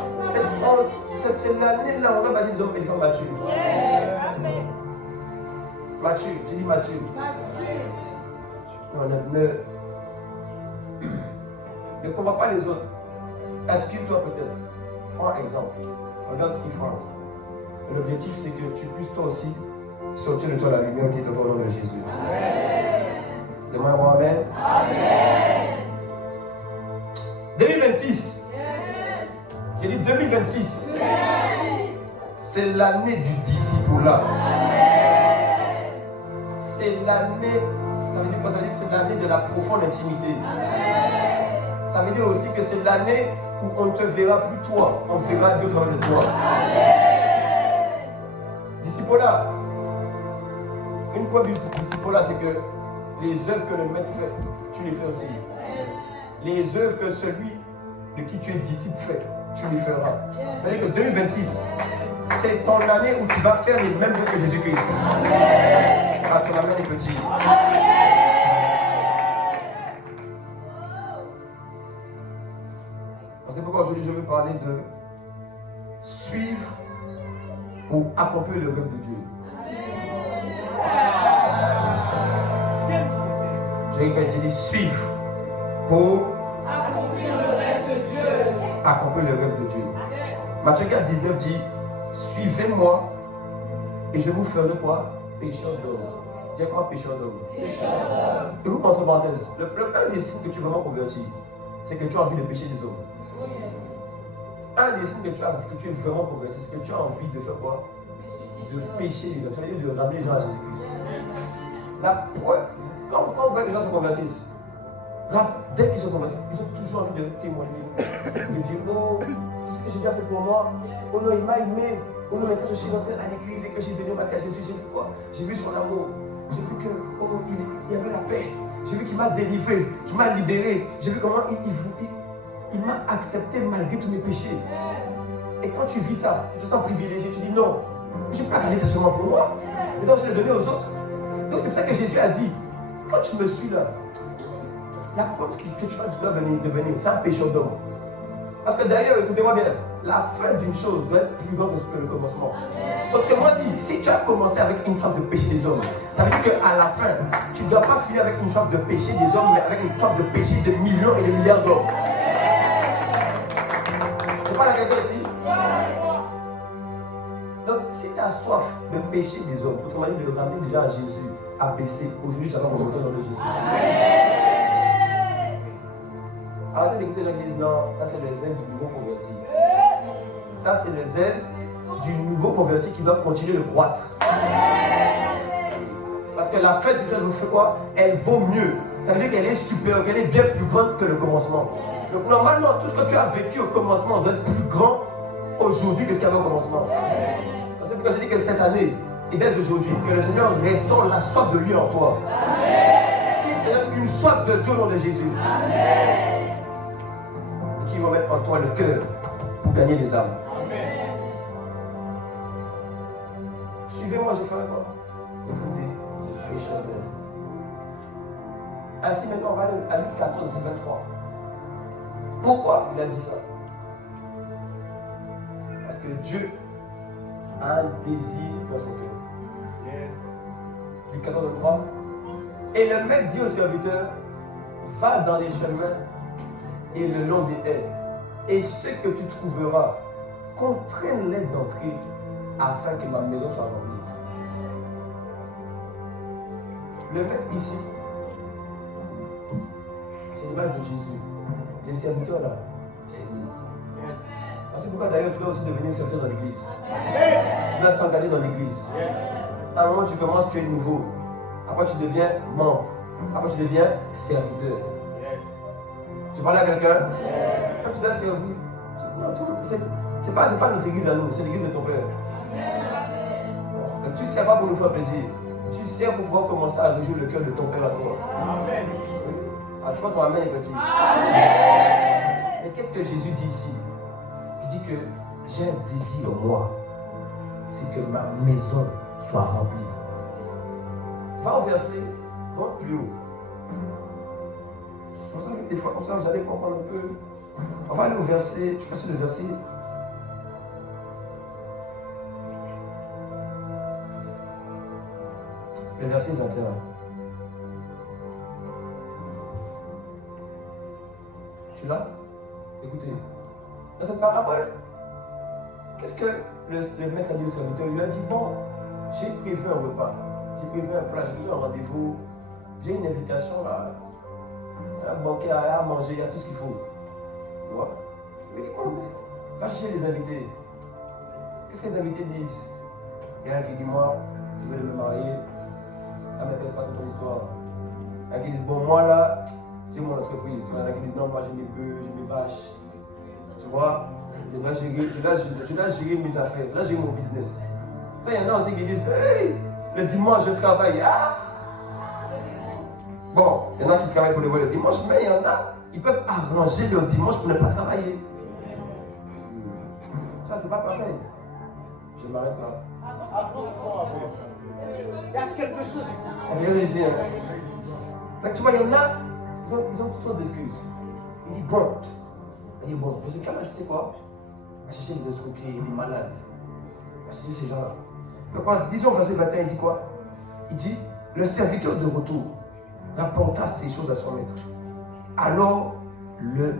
C'est l'année là où on va bâtir des hommes et des femmes matures. Matures, j'ai dit matures. Non, ne combat pas les autres. Inspire-toi peut-être. Prends un exemple. Regarde ce qu'ils font. L'objectif, c'est que tu puisses toi aussi sortir de toi la lumière qui est au nom de Jésus. Demande-moi Amen. Amen. 2026. J'ai dit 2026. C'est l'année du disciple-là. C'est l'année. Ça veut dire quoi? Ça veut dire que c'est l'année de la profonde intimité. Ça veut dire aussi que c'est l'année où on ne te verra plus toi, on verra Dieu au travers de toi. Disciple-là. Une preuve du disciple-là, c'est que les œuvres que le maître fait, tu les fais aussi. Les œuvres que celui de qui tu es disciple fait, tu les feras. C'est-à-dire que 2026, c'est ton année où tu vas faire les mêmes œuvres que Jésus-Christ. Ah, ton amour est petit. C'est pourquoi aujourd'hui je veux parler de suivre pour accomplir le rêve de Dieu. Je répète, j'ai dit suivre pour accomplir le rêve de Dieu. Accomplir le rêve de Dieu. Matthieu 4, 19 dit, suivez-moi et je vous ferai quoi? Pécheur d'homme. Dis quoi pécheur d'homme? Et vous, entre parenthèses, le un des signes que tu es vraiment converti, c'est que tu as envie de pécher des hommes. Un des signes que tu es vraiment converti, c'est que tu as envie de faire quoi? De pécher les hommes. C'est-à-dire de ramener les gens à Jésus-Christ. La preuve, quand on voit que les gens se convertissent, dès qu'ils sont convertis, ils ont toujours envie de témoigner, de dire oh, qu'est-ce que Jésus a fait pour moi? Oh non, il m'a aimé. Oh non, mais quand je suis rentré à l'église et que j'ai donné ma vie à Jésus, j'ai vu quoi? J'ai vu son amour. J'ai vu que oh, il y avait la paix. J'ai vu qu'il m'a délivré, qu'il m'a libéré. J'ai vu comment il m'a accepté malgré tous mes péchés. Et quand tu vis ça, tu te sens privilégié, tu dis non, je ne peux pas garder ça seulement pour moi, mais donc je vais le donner aux autres. Donc c'est pour ça que Jésus a dit, quand tu me suis là, la porte que tu vas devenir, c'est un pécheur d'homme. Parce que d'ailleurs, écoutez-moi bien, la fin d'une chose doit être plus grande que le commencement. Autrement dit, si tu as commencé avec une soif de pécher des hommes, ça veut dire qu'à la fin, tu ne dois pas finir avec une soif de pécher des hommes, mais avec une soif de pécher de millions et de milliards d'hommes. Je parle à quelqu'un ici. Donc, si tu as soif de pécher des hommes, autrement dit de le ramener déjà à Jésus, à baisser, aujourd'hui ça va remonter dans le Jésus. Arrêtez d'écouter les gens qui disent non, ça c'est les ailes du nouveau converti. Ça c'est les ailes du nouveau converti qui doivent continuer de croître. Parce que la fête du Dieu vous fait quoi? Elle vaut mieux. Ça veut dire qu'elle est supérieure, qu'elle est bien plus grande que le commencement. Donc normalement, tout ce que tu as vécu au commencement doit être plus grand aujourd'hui que ce qu'il y avait au commencement. C'est pourquoi je dis que cette année, et dès aujourd'hui, que le Seigneur restaure la soif de lui en toi. Qu'il te donne une soif de Dieu au nom de Jésus. Amen. Et qui va mettre en toi le cœur pour gagner les âmes. Amen. Suivez-moi, je ferai quoi? Et vous des pécheurs de... Ainsi maintenant, on va aller à Luc 14, 23. Pourquoi il a dit ça? Parce que Dieu a un désir dans son cœur. Yes. Luc 14, 23. Et le maître dit au serviteur, va dans les chemins et le long des haies, et ce que tu trouveras, contrains-les d'entrer, afin que ma maison soit remplie. Le maître ici, c'est l'image de Jésus. Les serviteurs là, c'est nous. C'est pourquoi d'ailleurs tu dois aussi devenir serviteur dans l'église. Tu dois t'engager dans l'église. À un moment tu commences, tu es nouveau. Après tu deviens membre. Après tu deviens serviteur. Tu parles à quelqu'un? Quand tu dois servir. C'est pas notre église à nous, c'est l'église de ton père. Donc tu ne sers pas pour nous faire plaisir. Tu sers pour pouvoir commencer à réjouir le cœur de ton père à toi. Amen. Ah, tu vois ton amen est petit. Mais qu'est-ce que Jésus dit ici? Il dit que j'ai un désir en moi, c'est que ma maison soit remplie. Va au verset, donc plus haut. Comme ça, des fois, comme ça, vous allez comprendre un peu. On va aller au verset, je passe le verset. Le verset 21. Tu l'as? Écoutez. Dans cette parabole, qu'est-ce que le maître a dit au serviteur? Il lui a dit, bon, j'ai prévu un repas, j'ai prévu un plat, j'ai prévu un rendez-vous, j'ai une invitation là, un banquet à manger, il y a tout ce qu'il faut. Tu vois? Il dit, bon, va chercher les invités. Qu'est-ce que les invités disent? Il y en a qui dit, moi, je vais me marier, ça ne m'intéresse pas ton histoire. Il y en a qui disent, bon, moi là, j'ai mon entreprise. Il y en a qui disent, non, moi j'ai mes bœufs, j'ai mes vaches. Tu vois, je dois gérer mes affaires, je dois gérer mon business. Là, il y en a aussi qui disent, hey, le dimanche, je travaille. Ah! Bon, il y en a qui travaillent pour le dimanche, mais il y en a, ils peuvent arranger leur dimanche pour ne pas travailler. Ça, c'est pas pareil. Je m'arrête là. Il y a quelque chose ici. Il y a quelque chose ici. Donc, tu vois, il y en a, ils ont toutes sortes d'excuses. Il dit, bon. Il dit, bon, je sais quand même, tu sais quoi? On va chercher les estropiés, les malades. On va chercher ces gens-là. Donc, disons, verset 21, il dit quoi? Il dit, le serviteur de retour rapporta ces choses à son maître. Alors, le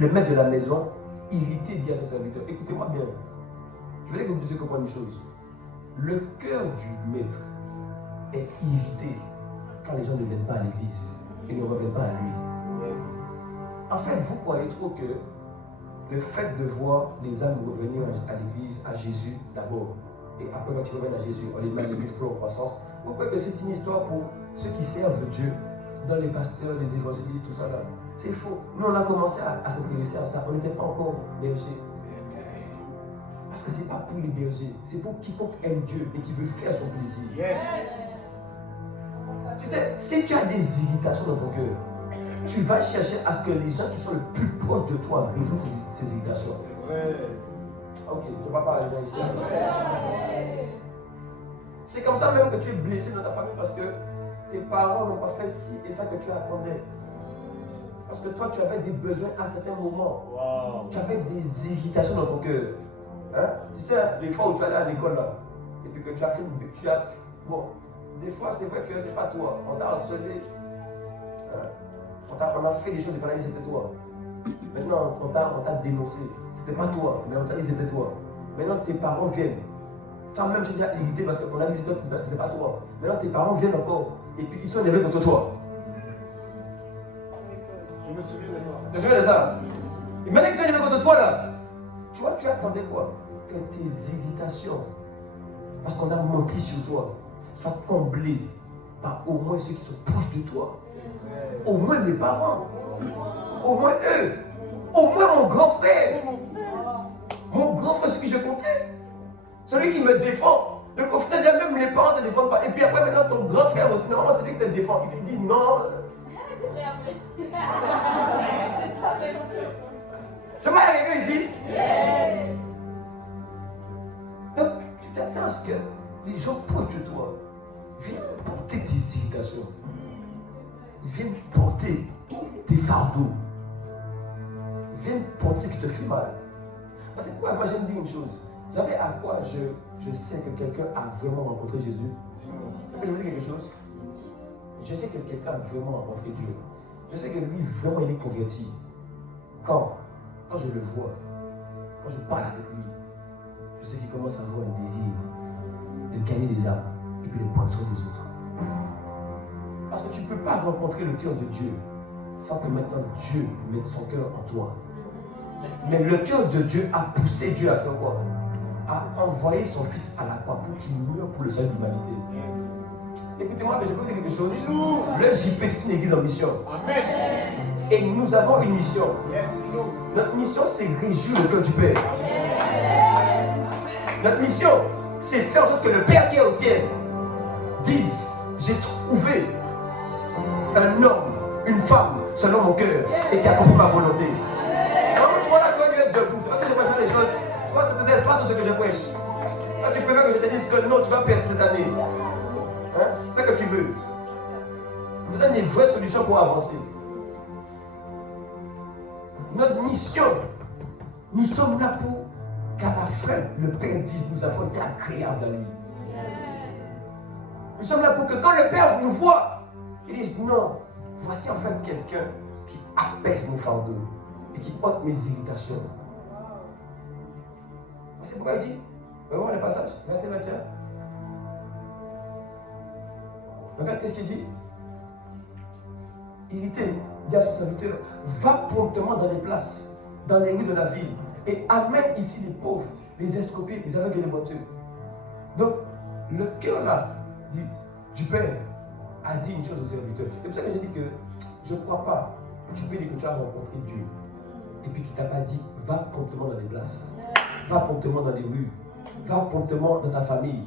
maître de la maison, irrité, dit à son serviteur, écoutez-moi bien. Je voulais que vous puissiez comprendre une chose. Le cœur du maître est irrité quand les gens ne viennent pas à l'église et ne reviennent pas à lui. En fait, vous croyez trop que le fait de voir les âmes revenir à l'église, à Jésus d'abord, et après quand ils reviennent à Jésus, on les met à l'église pour leur croissance, vous croyez que c'est une histoire pour ceux qui servent Dieu, dans les pasteurs, les évangélistes, tout ça là. C'est faux. Nous, on a commencé à s'intéresser à ça. On n'était pas encore bergers. Parce que ce n'est pas pour les bergers, c'est pour quiconque aime Dieu et qui veut faire son plaisir. Yes. Tu sais, si tu as des irritations dans ton cœur, tu vas chercher à ce que les gens qui sont le plus proches de toi résolvent ces irritations. C'est vrai. Ok, je ne vais pas parler de gens ici. C'est comme ça même que tu es blessé dans ta famille parce que tes parents n'ont pas fait ci et ça que tu attendais. Parce que toi, tu avais des besoins à certains moments. Wow. Tu avais des irritations dans ton cœur. Hein? Tu sais, les fois où tu allais à l'école là, et puis que tu as fait bon, des fois c'est vrai que c'est pas toi. On t'a harcelé. Hein? On a fait des choses et qu'on a dit c'était toi. Maintenant, on t'a dénoncé. C'était pas toi, mais on t'a dit c'était toi. Maintenant, tes parents viennent. Toi-même, tu es déjà irrité parce qu'on a dit c'était pas toi. Maintenant, tes parents viennent encore. Et puis, ils sont élevés contre toi. Je me souviens de ça. Tu te souviens de ça? Et maintenant qu'ils sont élevés contre toi, là, tu vois, tu attendais quoi? Que tes irritations, parce qu'on a menti sur toi, soient comblées par au moins ceux qui sont proches de toi. Au moins mes parents. Au moins eux. Au moins mon grand frère. Mon grand frère, celui que je comptais. Celui qui me défend. Donc au final, même les parents ne te défendent pas. Et puis après, maintenant, ton grand frère aussi, normalement, c'est lui qui te défend. Il te dit non. C'est vrai après. C'est ça, mais je vois quelqu'un ici. Yes. Donc, tu t'attends à ce que les gens proches de toi viennent porter tes hésitations. Ils viennent porter tes fardeaux. Ils viennent porter ce qui te fait mal. Parce que moi, j'aime dire une chose. Vous savez à quoi je sais que quelqu'un a vraiment rencontré Jésus? Je vous dis quelque chose. Je sais que quelqu'un a vraiment rencontré Dieu. Je sais que lui, vraiment, il est converti. Quand je le vois, quand je parle avec lui, je sais qu'il commence à avoir un désir de gagner des âmes et puis de prendre soin des autres. Parce que tu ne peux pas rencontrer le cœur de Dieu sans que maintenant Dieu mette son cœur en toi. Mais le cœur de Dieu a poussé Dieu à faire quoi? À envoyer son fils à la croix pour qu'il meure pour le salut de l'humanité. Écoutez-moi, mais je peux vous dire quelque chose. Le JP, c'est une église en mission. Amen. Et nous avons une mission. Notre mission, c'est réjouir le cœur du Père. Notre mission, c'est faire en sorte que le Père qui est au ciel dise: j'ai trouvé un homme, une femme, selon mon cœur, et qui accomplit ma volonté. Alors, tu vois là, tu vas lui être debout. C'est pas que je prêche les choses. Tu vois, ça ne t'intéresse pas tout ce que je prêche. Là, tu préfères que je te dise que non, tu vas percer cette année. Hein? C'est ce que tu veux. Je te donne des vraies solutions pour avancer. Notre mission, nous sommes là pour qu'à la fin, le Père dise: nous avons été agréables à lui. Nous sommes là pour que quand le Père nous voit, il dise: non, voici enfin quelqu'un qui apaise mon fardeau et qui ôte mes irritations. C'est pourquoi il dit, voyons le passage, 21-21. Regarde qu'est-ce qu'il dit. Irrité, dit à son serviteur: va promptement dans les places, dans les rues de la ville, et amène ici les pauvres, les estropiés, les aveugles et les boiteux. Donc, le cœur là, du Père a dit une chose au serviteur. C'est pour ça que j'ai dit que je ne crois pas que tu peux dire que tu as rencontré Dieu et puis qu'il ne t'a pas dit: va promptement dans les places, va promptement dans les rues, va promptement dans ta famille,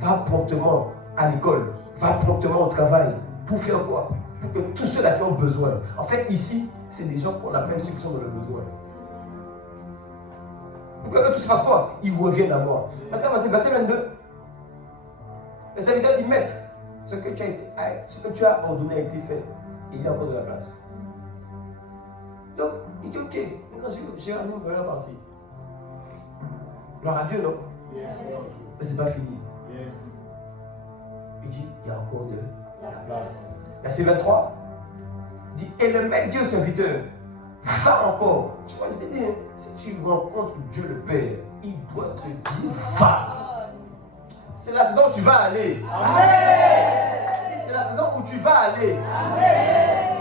va promptement à l'école, va promptement au travail. Pour faire quoi? Pour que tous ceux-là qui ont besoin. En fait, ici, c'est des gens qu'on appelle ceux qui sont dans le besoin. Pour que tous fassent quoi? Ils reviennent à moi. Verset 22. Le serviteur dit: maître, ce que tu as ordonné a été fait. Et il y a encore de la place. Donc, il dit: ok, maintenant j'ai ramené une première partie. Gloire à Dieu, non? Yes. Mais c'est pas fini. Yes. Il dit: il y a encore de La place. Verset 23 dit: et le maître dit au serviteur: va encore. Tu vois, je te dis, si tu rencontres Dieu le Père, il doit te dire: va. C'est la saison où tu vas aller. Amen. C'est la saison où tu vas aller. Amen.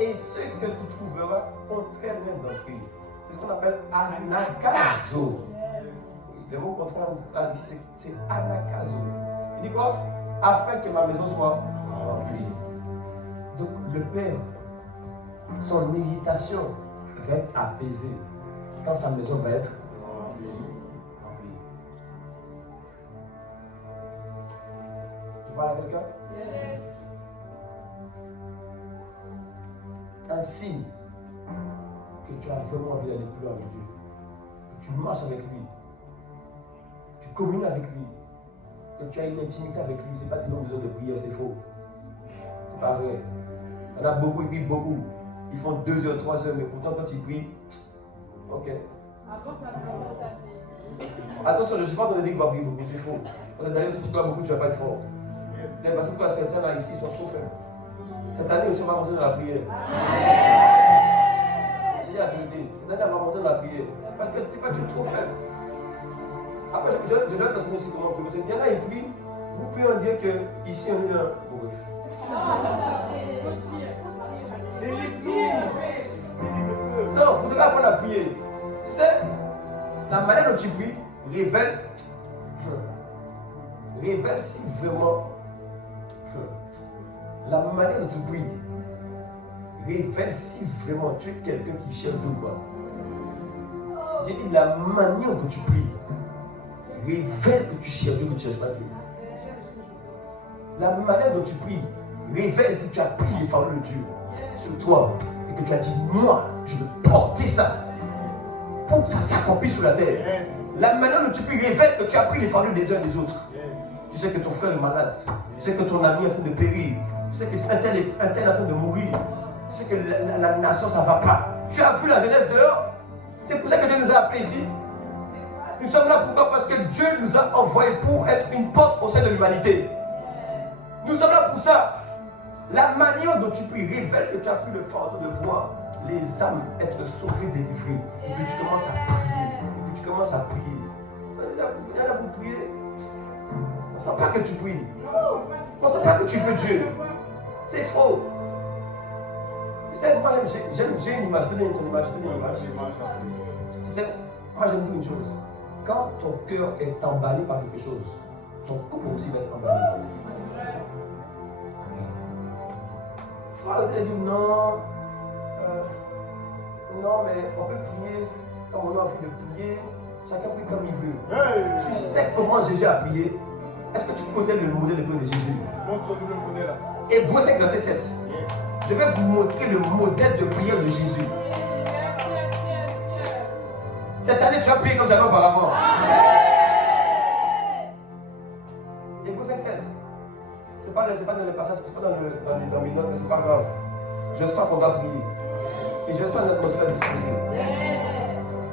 Et ce que tu trouveras contraire même d'entrer. C'est ce qu'on appelle anakazo. Le mot contraire ici, c'est anakazo. Il dit quoi? Afin que ma maison soit remplie. Donc le Père, son irritation va être apaisée quand sa maison va être remplie. Tu parles à quelqu'un? Yes. Un signe que tu as vraiment envie d'aller plus loin avec Dieu. Que tu marches avec lui. Tu communies avec lui. Que tu as une intimité avec lui. Ce n'est pas qu'ils ont besoin de prière, c'est faux. C'est pas vrai. Il y en a beaucoup, ils prient beaucoup. Ils font 2 heures, 3 heures, mais pourtant quand ils prient, ok. Attention, je ne suis pas en train de dire qu'il va prier beaucoup, c'est faux. Parce que d'ailleurs, si tu parles beaucoup, tu ne vas pas être fort. C'est parce que certains là ici sont trop faibles. Cette année aussi, on va monter dans la prière. J'ai dit la vérité. Cette année, on va monter dans la prière. Parce que tu es trop faible. Après, je dois t'enseigner aussi comment prier. Parce qu'il y en a, ils prient. Vous pouvez en dire qu'ici, on est dans. Non, vous devez apprendre à prier. Tu sais, la manière dont tu pries révèle si vraiment la manière dont tu pries révèle si vraiment tu es quelqu'un qui cherche Dieu ou pas. J'ai dit la manière dont tu pries révèle que tu cherches Dieu, que tu ne cherches pas Dieu. La manière dont tu pries révèle si tu as pris les fardeaux de Dieu sur toi et que tu as dit, moi, je veux porter ça pour que ça s'accomplisse sur la terre. Yes. La manière dont tu pries révèle que tu as pris les fardeaux des uns et des autres. Yes. Tu sais que ton frère est malade. Tu sais que ton ami est en train de périr. Tu sais qu'un tel est en train de mourir. Tu sais que la nation, ça ne va pas. Tu as vu la jeunesse dehors. C'est pour ça que Dieu nous a appelés ici. Nous sommes là pourquoi? Parce que Dieu nous a envoyés pour être une porte au sein de l'humanité. Nous sommes là pour ça. La manière dont tu pries révèle que tu as pris le fardeau de voir les âmes être sauvées, délivrées. Et puis tu commences à prier. Et puis tu commences à prier. Là, vous priez. On ne sent pas que tu pries. On ne sent pas que tu veux Dieu. C'est faux. Tu sais, moi j'ai une image. Donne ton image. Tu sais, moi j'aime dire une chose. Quand ton cœur est emballé par quelque chose, ton corps aussi va être emballé. Il faut arrêter de dire non, non, mais on peut prier comme on a envie de prier. Chacun prie comme il veut. Hey. Tu sais comment Jésus a prié? Est-ce que tu connais le modèle de prière de Jésus? Montre-nous le modèle. Hébreux 5, verset 7. Yes. Je vais vous montrer le modèle de prière de Jésus. Cette année, tu vas prier comme jamais auparavant. Hébreux 5, 7. C'est pas dans le passage, c'est pas dans mes notes, mais c'est pas grave. Je sens qu'on va prier. Et je sens l'atmosphère disposée.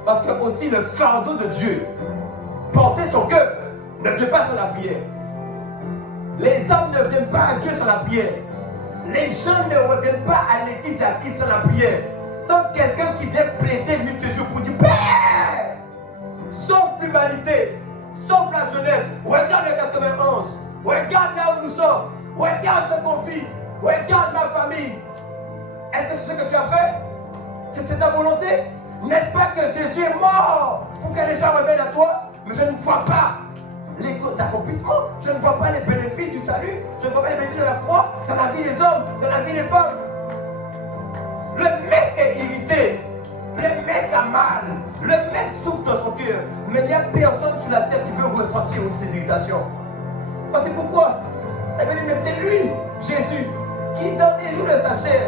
Parce que aussi le fardeau de Dieu, porter son cœur, ne vient pas sans la prière. Les hommes ne viennent pas à Dieu sans la prière. Les gens ne reviennent pas à l'église et à Christ sans la prière. Sans quelqu'un qui vient plaider nuit et jour pour dire Père, sauve l'humanité, sauve la jeunesse. Regarde le 91. Regarde là où nous sommes. Regarde ce conflit. Regarde ma famille. Est-ce que c'est ce que tu as fait? C'est ta volonté? N'est-ce pas que Jésus est mort pour que les gens reviennent à toi? Mais je ne vois pas les accomplissements. Je ne vois pas les bénéfices du salut. Je ne vois pas les bénéfices de la croix dans la vie des hommes, dans la vie des femmes. Le maître est irrité. Le maître a mal. Le maître souffre dans son cœur. Mais il n'y a personne sur la terre qui veut ressentir ces irritations. C'est pourquoi elle me dit, mais c'est lui, Jésus, qui dans les jours de sa chair,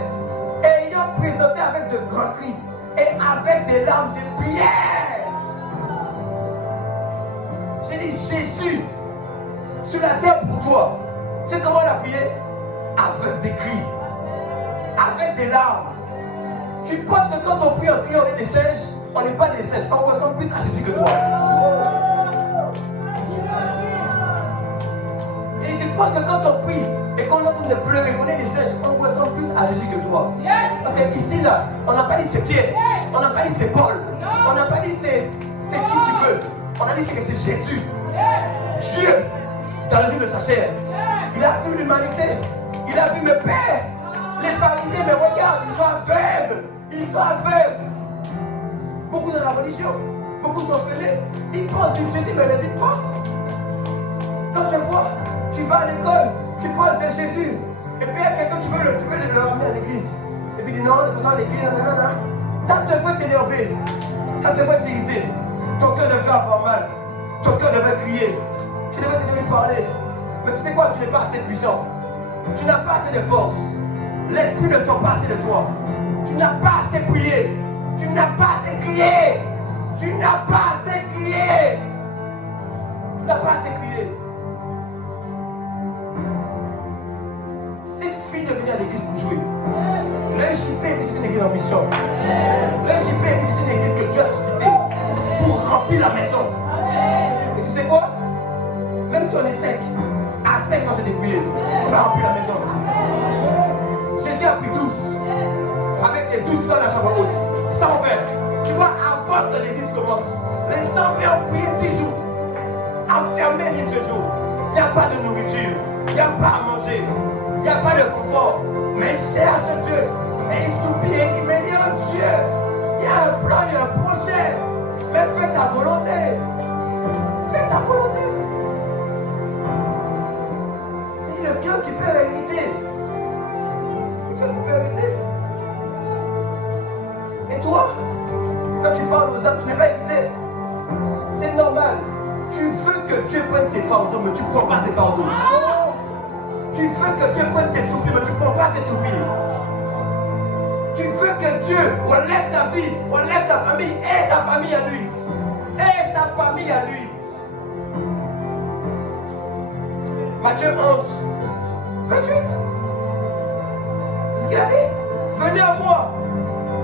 ayant présenté avec de grands cris et avec des larmes de pierre. J'ai dit, Jésus, sur la terre pour toi. Tu sais comment on a prié? Avec des cris, avec des larmes. Tu penses que quand on prie en criant, on est des singes? On n'est pas des singes, on ressemble plus à Jésus que toi. Et tu penses que quand on prie et qu'on est en train de pleurer, qu'on est des singes, on ressemble plus à Jésus que toi. Parce qu'ici, là, on n'a pas dit c'est Pierre, on n'a pas dit c'est Paul, on n'a pas dit c'est qui tu veux. On a dit que c'est Jésus. Dieu, dans le jour de sa chair, il a vu l'humanité, il a vu mes pères, les pharisiens, mais regarde, ils sont aveugles, ils sont aveugles. Beaucoup dans la religion, beaucoup sont fêlés, ils pensent que Jésus ne les vit pas. Quand je vois, tu vas à l'école, tu parles de Jésus, et puis il y a quelqu'un, tu veux le ramener à l'église, et puis il dit non, il faut ça à l'église, nanana. Ça te fait t'énerver, ça te fait t'irriter. Ton cœur devrait avoir mal, ton cœur devrait crier, tu devrais essayer de lui parler. Mais tu sais quoi, tu n'es pas assez puissant, tu n'as pas assez de force, l'esprit ne sort pas assez de toi, tu n'as pas assez prié, tu n'as pas assez crié, tu n'as pas assez crié, tu n'as pas assez crié. C'est fini de venir à l'église pour jouer. Le JP, c'est une église en mission. Le JP, c'est une église que Dieu a suscité pour remplir la maison. Et tu sais quoi? Même si on est 5, à 5 on s'est débrouillé, on va remplir la maison. Jésus a pris 12, avec les 12 dans la chambre haute, 120. Tu vois, avant que l'église commence, les 120 ont prié 10 jours, enfermés 8 jours. Il n'y a pas de nourriture, il n'y a pas à manger, il n'y a pas de confort. Mais il cherche Dieu et il soupire, il me dit, oh Dieu, il y a un plan, il y a un projet, mais fais ta volonté. Fais ta volonté. C'est le cœur que tu peux hériter. Le cœur que tu peux hériter. Et toi, quand tu parles aux hommes, tu n'es pas hérité. C'est normal. Tu veux que Dieu prenne tes fardeaux, mais tu ne prends pas ses fardeaux. Tu veux que Dieu prenne tes soupirs, mais tu ne prends pas ses soupirs. Tu veux que Dieu relève ta vie, relève ta famille et sa famille à lui. Et sa famille à lui. Matthieu 11, 28. C'est ce qu'il a dit. Venez à moi,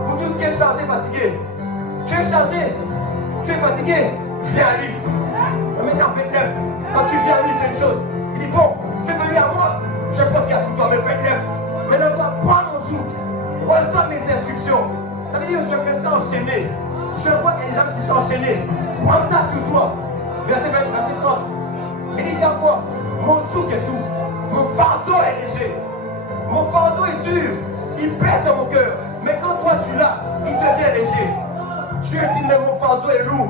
vous tous qui êtes chargés, fatigués. Tu es chargé, tu es fatigué, viens à lui. Mais maintenant, 29, quand tu viens à lui, il fait une chose. Il dit, bon, tu es venu à moi, je pense qu'il y a pour toi, mais 29. Maintenant, toi, prends mon joug, reçois mes instructions. Ça veut dire que je me sens enchaîné. Je vois qu'il y a des âmes qui sont enchaînées. Prends ça sur toi. Verset 30. Il dit, dans moi, mon joug est doux, mon fardeau est léger. Mon fardeau est dur, il pèse dans mon cœur. Mais quand toi tu l'as, il devient léger. Dieu dit, mais mon fardeau est lourd.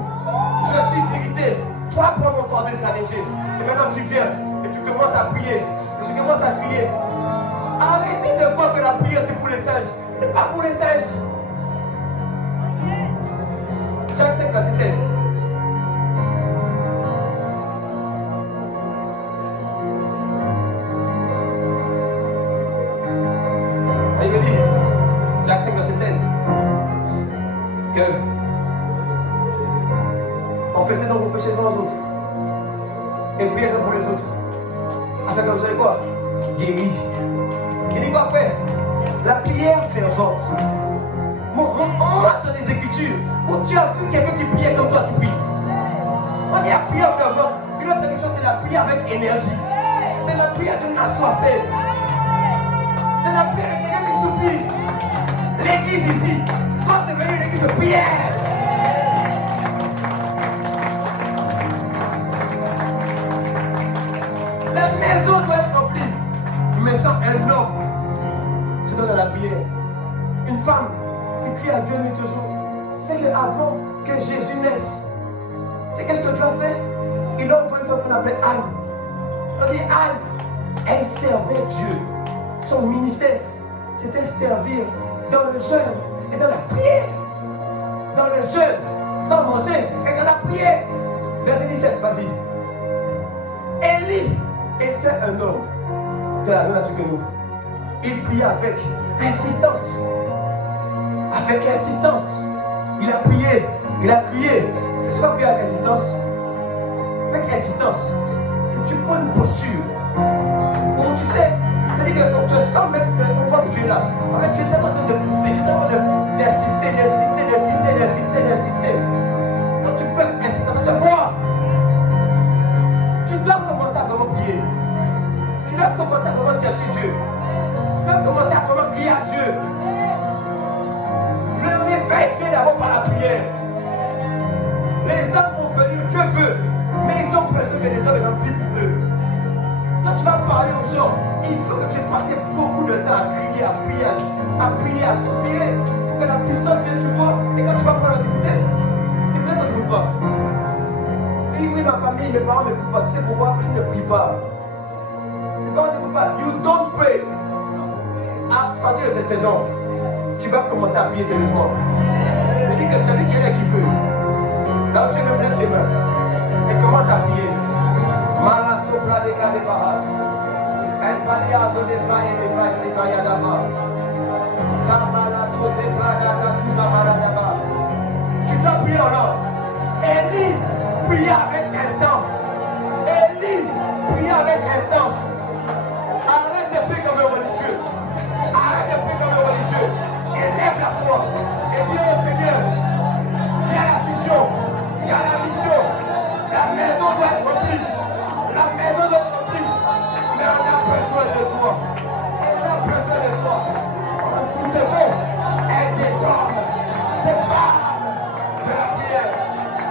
Je suis irrité. Toi, prends mon fardeau, il sera léger. Et maintenant, tu viens et tu commences à prier. Et tu commences à crier. Arrêtez de croire que la prière, c'est pour les singes. C'est pas pour les singes. Jacques 5, verset 16. Il me dit, Jacques 5, verset 16, que confessez donc vos péchés aux autres et priez donc pour les autres, afin que vous soyez quoi? Guéris. Il dit quoi après? La prière fervente. On dans les Écritures où tu as vu quelqu'un qui priait comme toi, tu pries. On dit la prière fervente. Une autre traduction, c'est la prière avec énergie. C'est la prière d'une assoiffée. C'est la prière de quelqu'un qui soupire. L'église ici doit devenir une église de prière. La maison doit être remplie. Mais sans un homme se donne à la prière. Une femme qui crie à Dieu mais toujours. C'est qu'avant que Jésus naisse, c'est qu'est-ce que Dieu a fait? Il a envoyé une femme qu'on appelait Anne. On dit Anne, elle servait Dieu. Son ministère, c'était servir dans le jeûne et dans la prière. Dans le jeûne, sans manger et dans la prière. Verset 17, vas-y. Élie était un homme de la même nature que nous. Il priait avec insistance. Avec insistance. Il a prié, il a crié. C'est ce qu'on prie avec insistance. Avec insistance. C'est tu prends une posture où tu sais, c'est-à-dire qu'on te sent même qu'on voit que tu es là. En fait, tu es tellement en train de pousser, tu es tellement en train d'insister. Quand tu peux insister, ça se voit. Tu dois commencer à vraiment prier. Tu dois commencer à vraiment chercher Dieu. Tu dois commencer à vraiment crier à Dieu. Le réveil vient d'abord par la prière. Les hommes ont venu, Dieu veut, mais ils ont besoin que les hommes aient pris pour eux. Quand tu vas parler aux gens, il faut que tu aies passé beaucoup de temps à crier, à soupirer, que la puissance vienne sur toi. Et quand tu vas prendre la t'écouter, c'est peut-être notre pas. Tu dis oui, ma famille, mes parents ne m'écoutent pas. Tu sais pourquoi tu ne pries pas? Tes parents ne t'écoutent pas. You don't pray. À partir de cette saison, tu vas commencer à prier sérieusement. Je dis que celui qui est là qui veut, là où tu me lèves tes mains et commence à prier. Mala sopra de Kadefahas. El paliazo de Fray et de Fray Sekayadava. Samala tose Pragada Tuzabaradava. Tu dois prier en langue. Élie pria avec instance. Élie pria avec instance. Arrête de prier comme un religieux. Arrête de prier comme un religieux. Élève la foi. Et dis au Seigneur, il y a la vision, il y a la mission. La maison doit être remplie. La maison doit être remplie. Mais on a besoin de toi. On a besoin de toi. Nous devons être des hommes, des femmes de la prière.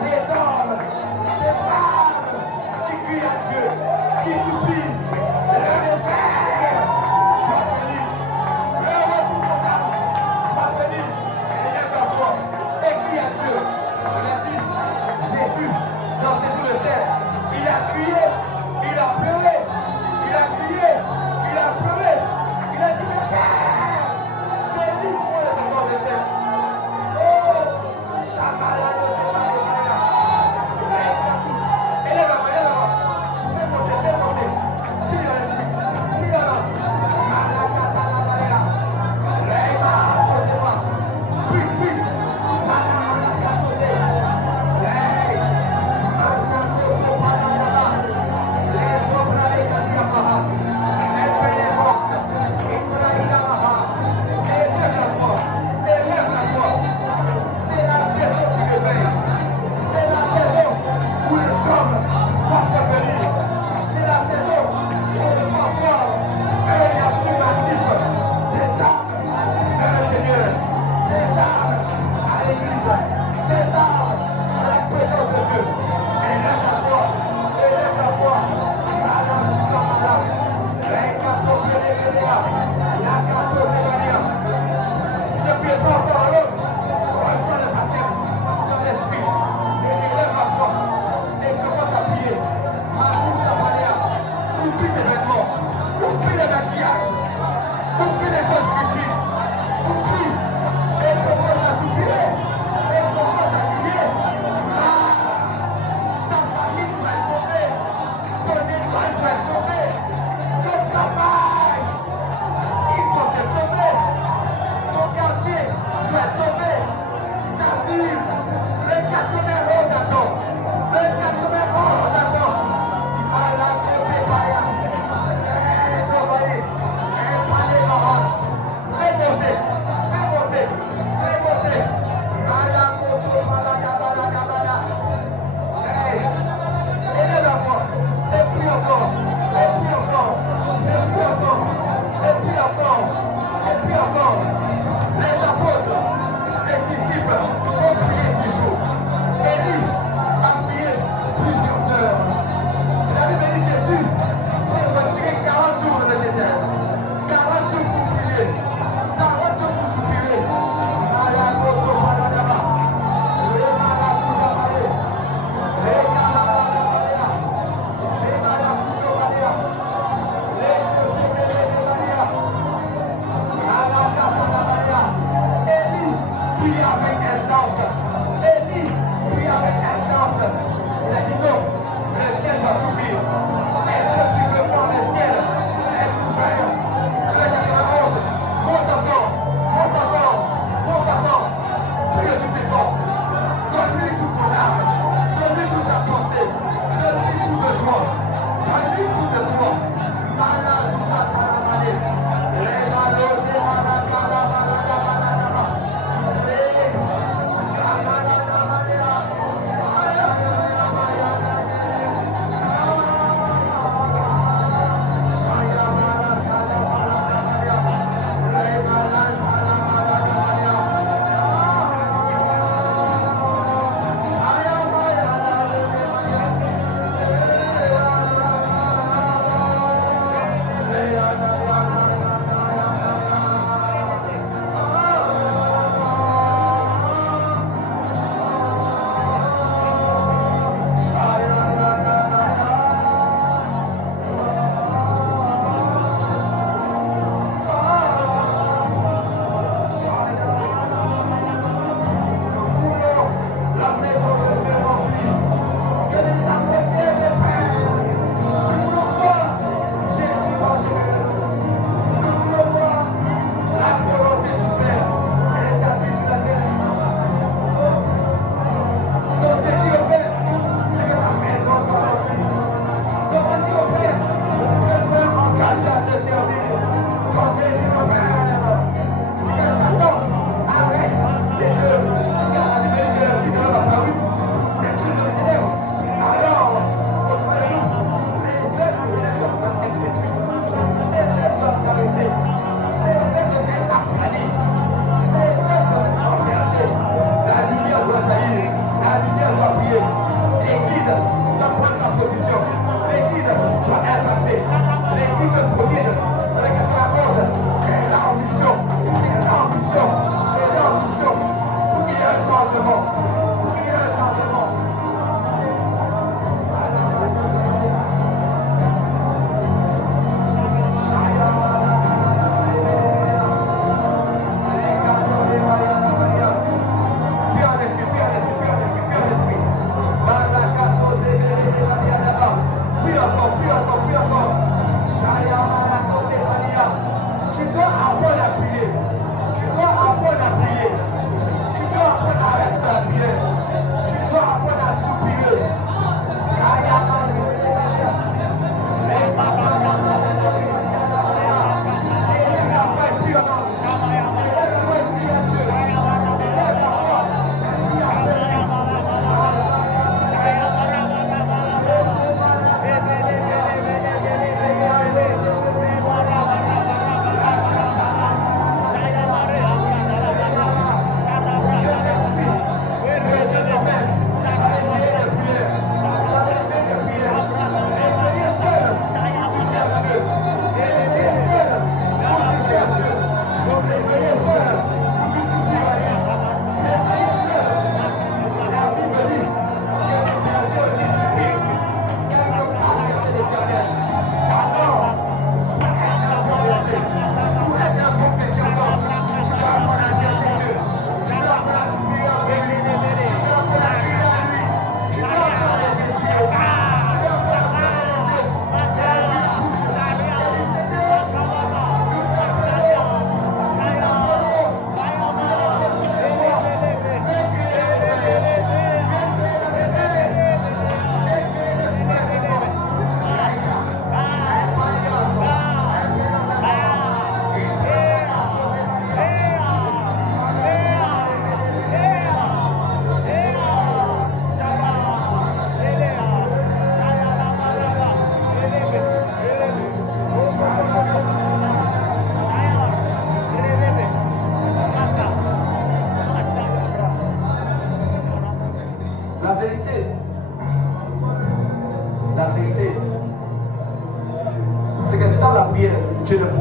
Des hommes, des femmes qui crient à Dieu, qui supplient,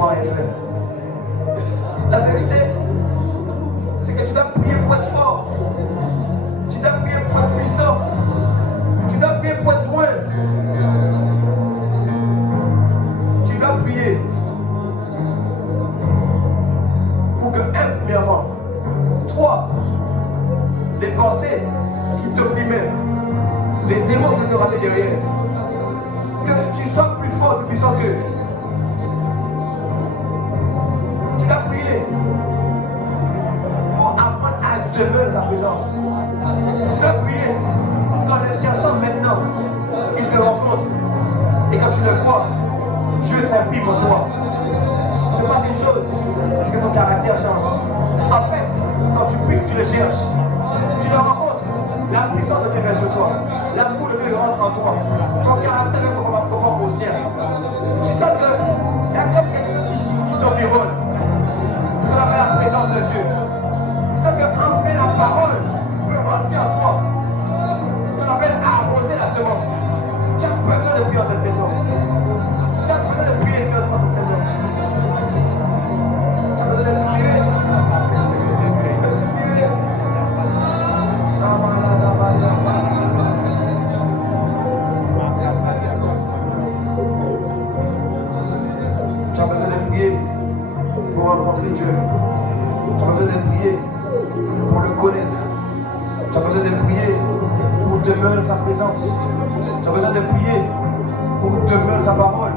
comment est fait. La vérité, c'est que tu dois prier pour être fort. Tu dois prier pour être puissant. Tu dois prier pour être loin. Tu dois prier pour que, premièrement, toi, les pensées qui t'opprimaient, les démons qui te ramenaient derrière, que tu sois plus fort, plus puissant qu'eux. Tu dois prier pour apprendre à demeurer dans sa présence. Tu dois prier quand les chercheurs maintenant, ils te rencontrent. Et quand tu le vois, Dieu s'imprime en toi. Se passe une chose, c'est que ton caractère change. En fait, quand tu pries, tu le cherches. Tu le rencontres. La puissance de Dieu vient sur toi. L'amour de Dieu rentre en toi. Ton caractère est conforme au ciel. Tu sens qu'il y a comme quelque chose qui t'environne. Ce qu'on appelle la présence de Dieu. Tu sens qu'enfin la parole peut rentrer en toi. Ce qu'on appelle arroser la semence. Tu as besoin de prier en cette saison. Tu as besoin de prier sérieusement cette saison. Tu as besoin de soupirer. De soupirer. Tu as besoin de prier pour rencontrer Dieu. Tu as besoin de prier pour le connaître. Tu as besoin de prier pour demeurer dans sa présence. Tu as besoin de prier pour demeurer dans sa parole.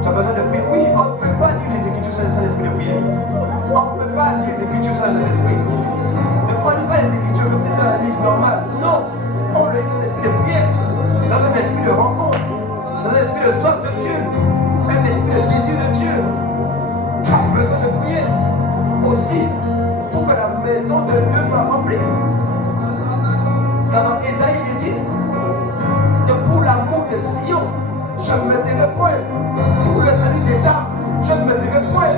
Tu as besoin de prier. Oui, on ne peut pas lire les Écritures sans l'esprit de prière. On ne peut pas lire les Écritures sans l'esprit. Ne prenez pas les Écritures comme c'est un livre normal. Non, on le lit dans l'esprit de prière, dans un esprit de rencontre, dans un esprit de soif de Dieu, un esprit de désir de Dieu. Tu as besoin de prier aussi pour que la maison de Dieu soit remplie. Car dans Ésaïe, il est dit que pour l'amour de Sion, je ne me tairai point. Pour le salut des âmes, je ne me tairai point.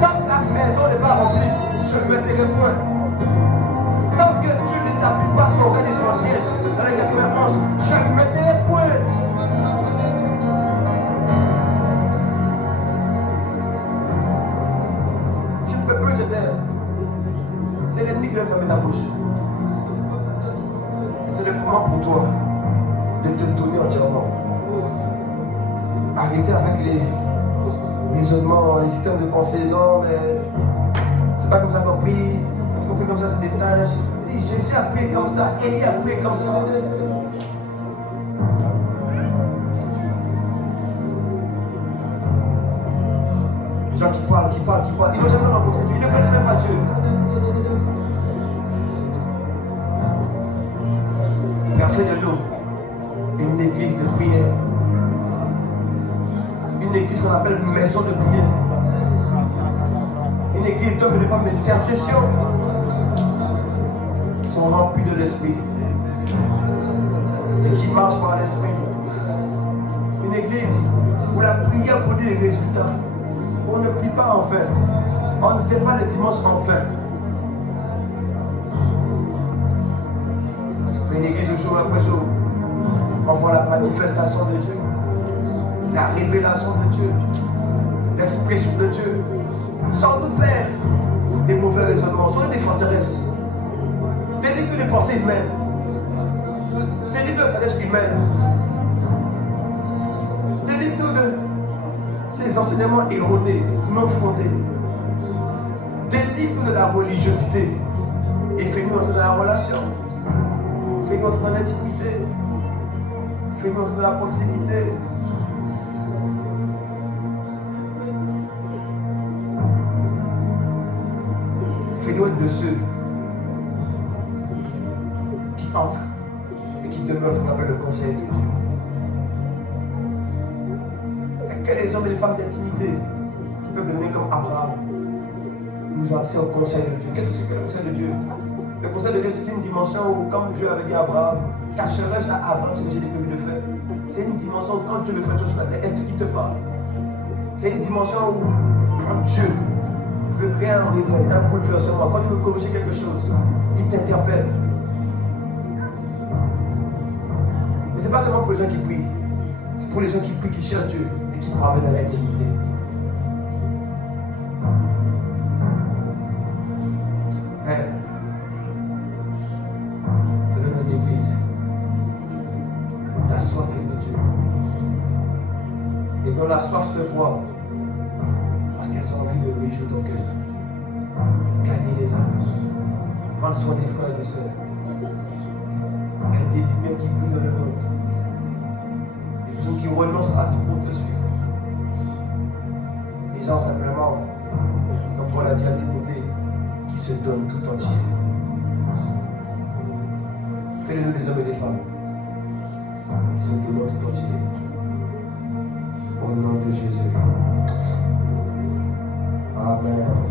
Tant que la maison n'est pas remplie, je ne me tairai point. Tant que Dieu n'établit pas son règne et son siège dans les 91, je ne me tairai point. Je ne peux plus te taire. C'est l'ennemi qui veut fermer ta bouche. C'est le moment pour toi de te donner entièrement. Arrêtez avec les raisonnements, les systèmes de pensée. Non, mais c'est pas comme ça qu'on prie. Parce qu'on prie comme ça, c'est des singes. Jésus a prié comme ça, Élie a prié comme ça. Les gens qui parlent, ils n'ont jamais rencontré Dieu, ils ne connaissent même pas Dieu. Père, fais de nous une église de prière. Une église qu'on appelle une maison de prière. Une église d'hommes et de femmes d'intercession sont remplis de l'esprit et qui marchent par l'esprit. Une église où la prière produit des résultats. On ne prie pas en vain. On ne fait pas le dimanche en vain. Mais une église jour après jour, on voit la manifestation de Dieu, la révélation de Dieu, l'expression de Dieu. Sors-nous, Père, des mauvais raisonnements, sors-nous des forteresses. Délivre les pensées humaines. Délivre la sagesse humaine. Délivre-nous de ces enseignements erronés, non fondés. Délivre-nous de la religiosité et fais-nous entrer dans la relation. Fais-nous entrer dans l'intimité. Fais-nous entrer dans la proximité. Fais-nous être de ceux qui entrent et qui demeurent ce qu'on appelle le conseil de Dieu. Et que les hommes et les femmes d'intimité qui peuvent devenir comme Abraham nous ont accès au conseil de Dieu. Qu'est-ce que c'est que le conseil de Dieu? Le conseil de Dieu, c'est une dimension où, comme Dieu avait dit à Abraham, cacherai-je à Abraham ce que j'ai prévu de faire. C'est une dimension où, quand Dieu le fait sur la terre, il te parle. C'est une dimension où, quand Dieu veut créer un réveil, un bouleversement, quand il veut corriger quelque chose, il t'interpelle. Mais ce n'est pas seulement pour les gens qui prient, c'est pour les gens qui prient, qui cherchent Dieu et qui parviennent à l'intimité. recevoir parce qu'elles ont envie de réjouir ton cœur. Gagner les âmes. Prendre soin des frères et des sœurs. Être des lumières qui brillent dans le monde. Des personnes qui renoncent à tout pour te suivre. Des gens simplement, comme Paul a dit à Timothée, qui se donnent tout entier. Fais-le-nous des hommes et des femmes qui se donnent tout entier. Au nom de Jésus. Amen.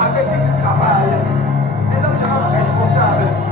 Avec qui tu travailles, des hommes responsables.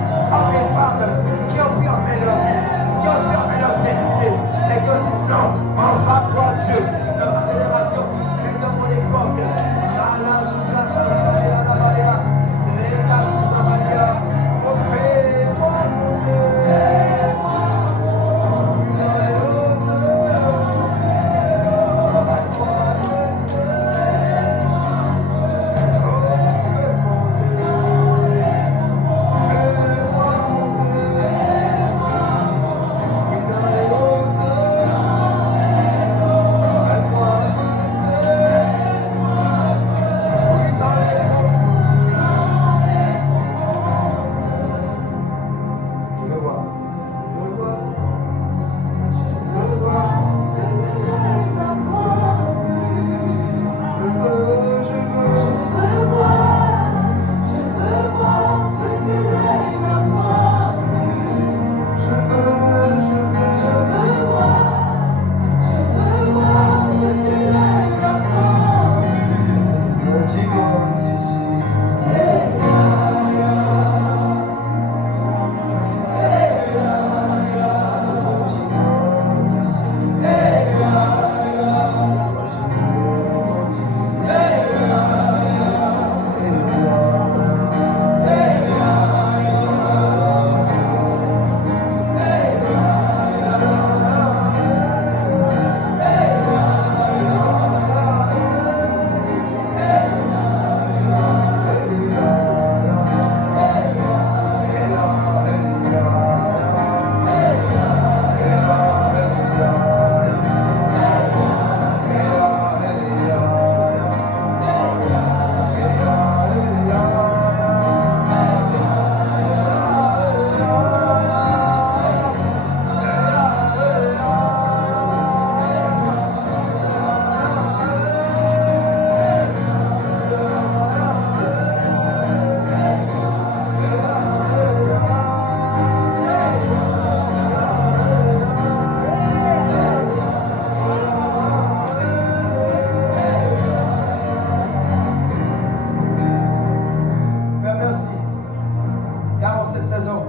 cette saison,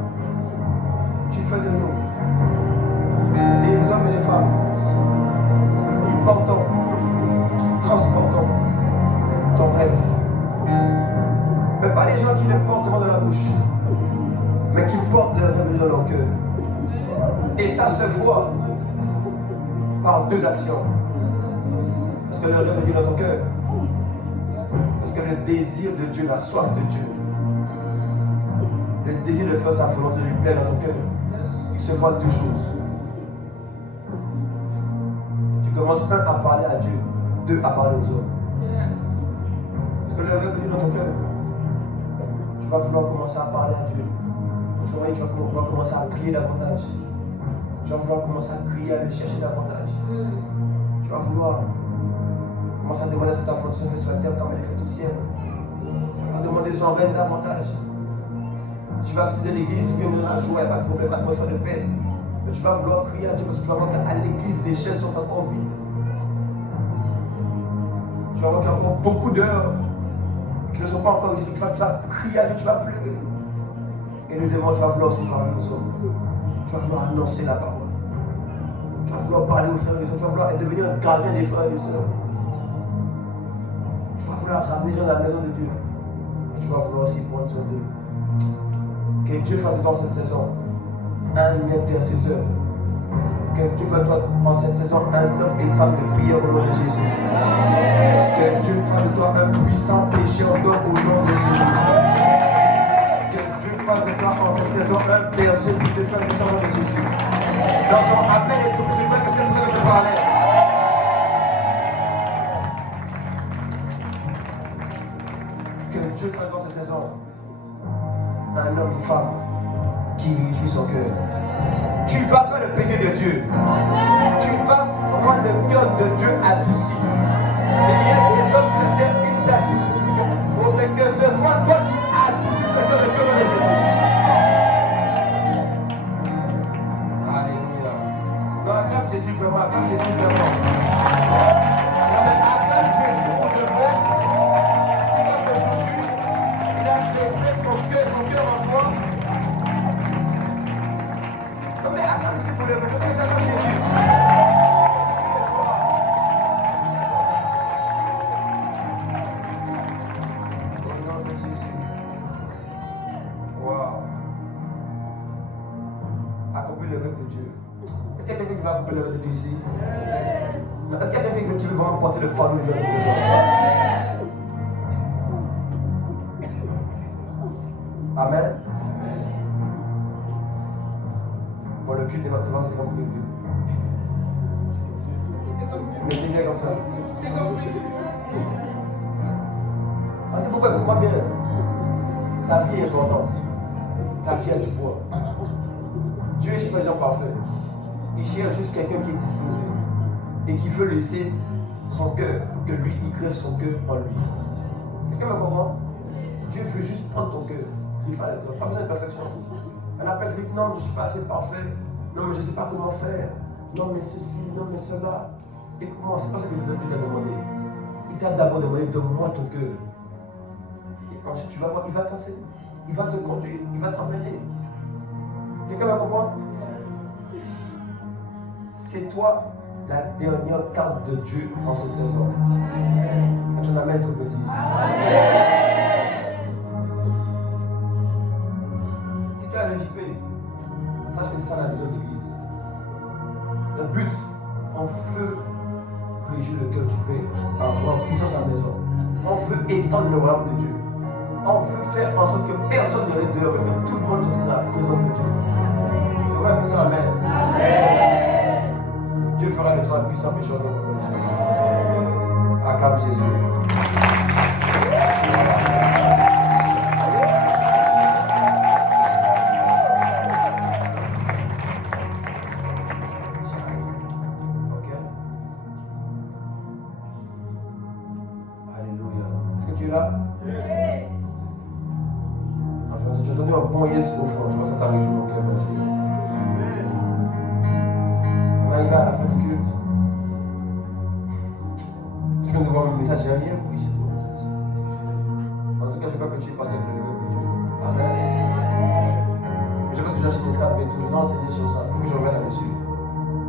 tu fais de nous des hommes et des femmes qui portons, qui transportons ton rêve. Mais pas des gens qui le portent seulement dans la bouche, mais qui portent leur rêve dans leur cœur. Et ça se voit par deux actions. Parce que le rêve est dans ton cœur. Parce que le désir de Dieu, la soif de Dieu, le désir de faire sa volonté, de lui plaire dans ton cœur, il se voit deux choses. Tu commences, un, à parler à Dieu, deux, à parler aux hommes. Parce que le rêve est dans ton cœur. Tu vas vouloir commencer à parler à Dieu. Autrement, tu vas vouloir commencer à prier davantage. Tu vas vouloir commencer à crier, à le chercher davantage. Tu vas vouloir commencer à demander ce que ta volonté soit faite sur la terre comme elle est faite au ciel. Tu vas demander son règne davantage. Tu vas sortir de l'église, bien dans la joie, il n'y a pas de problème, atmosphère de paix. Mais tu vas vouloir crier à Dieu parce que tu vas voir qu'à l'église, les chaises sont encore vides. Tu vas voir qu'il y a encore beaucoup d'heures qui ne sont pas encore ici. Tu vas crier à Dieu, tu vas pleurer. Et deuxièmement, tu vas vouloir aussi parler aux hommes. Tu vas vouloir annoncer la parole. Tu vas vouloir parler aux frères et aux sœurs. Tu vas vouloir devenir un gardien des frères et des sœurs. Tu vas vouloir ramener les gens à la maison de Dieu. Et tu vas vouloir aussi prendre soin d'eux. Que Dieu fasse de toi cette saison un intercesseur. Que Dieu fasse de toi en cette saison un homme et une femme de prière au nom de Jésus. Que Dieu fasse de toi un puissant pécheur d'homme au nom de Jésus. Que Dieu fasse de toi en cette saison un berger qui te fait au nom de Jésus. Dans ton appel et tout, je veux que c'est ce que je parlais. Que Dieu fasse dans cette saison un homme, une femme qui réjouit son cœur. Tu vas faire le plaisir de Dieu. Tu vas rendre le cœur de Dieu adouci. Il y a des hommes sur la terre, ils s'adoucissent. Oh, mais que ce soit toi qui adoucisses le cœur de Dieu dans Jésus. Alléluia. Non, acclame Jésus vraiment, acclame Jésus vraiment. Acclame Jésus pour de vrai. Il a placé son cœur en toi. Non, mais acclame Jésus pour le vrai. Acclame Jésus. Le rêve de Dieu ici. Est-ce qu'il y a quelqu'un qui veut vraiment porter le fardeau de cette saison? Amen. Bon, le culte est maintenant, c'est comme prévu. Mais c'est bien comme ça. Ah, c'est pourquoi, écoute-moi bien. Ta vie est importante. Ta vie a du poids. Dieu est pas des gens parfaits. Il cherche juste quelqu'un qui est disposé et qui veut laisser son cœur pour que lui, il crève son cœur en lui. Quelqu'un me comprend? Dieu veut juste prendre ton cœur. Il faut aller pas besoin de perfection. On appelle vite, non, je ne suis pas assez parfait. Non, mais je ne sais pas comment faire. Non, mais ceci, non, mais cela. Écoute-moi, c'est pas ça que Dieu t'a demandé. Il t'a d'abord demandé, donne-moi ton cœur. Et ensuite, tu vas voir, il va t'enseigner. Il va te conduire, il va t'emmener. Quelqu'un me comprend? C'est toi la dernière carte de Dieu en cette saison. Tu en amènes, petit. Si tu as le JP, sache que c'est ça la vision de l'Église. Le but, on veut réjouir le cœur du Père, avoir puissance à la maison. On veut étendre le royaume de Dieu. On veut faire en sorte que personne ne reste dehors, mais que tout le monde se trouve dans la présence de Dieu. Le royaume de Dieu, amen. Dieu fera de toi un puissant pécheur de Jésus. Acclame Jésus. Ok. Alléluia. Est-ce que tu es là? J'ai donné un bon yes au fond. Tu vois, ça réjouit mon cœur. Merci. On arrive à la fin du culte. Est-ce qu'on doit voir le message? J'ai rien pour ici pour le message. En tout cas, je ne veux pas que tu es parti avec le rêve de Dieu. Amen. que j'ai acheté escape et tout, je dois enseigner sur ça. Il faut que je revienne là-dessus.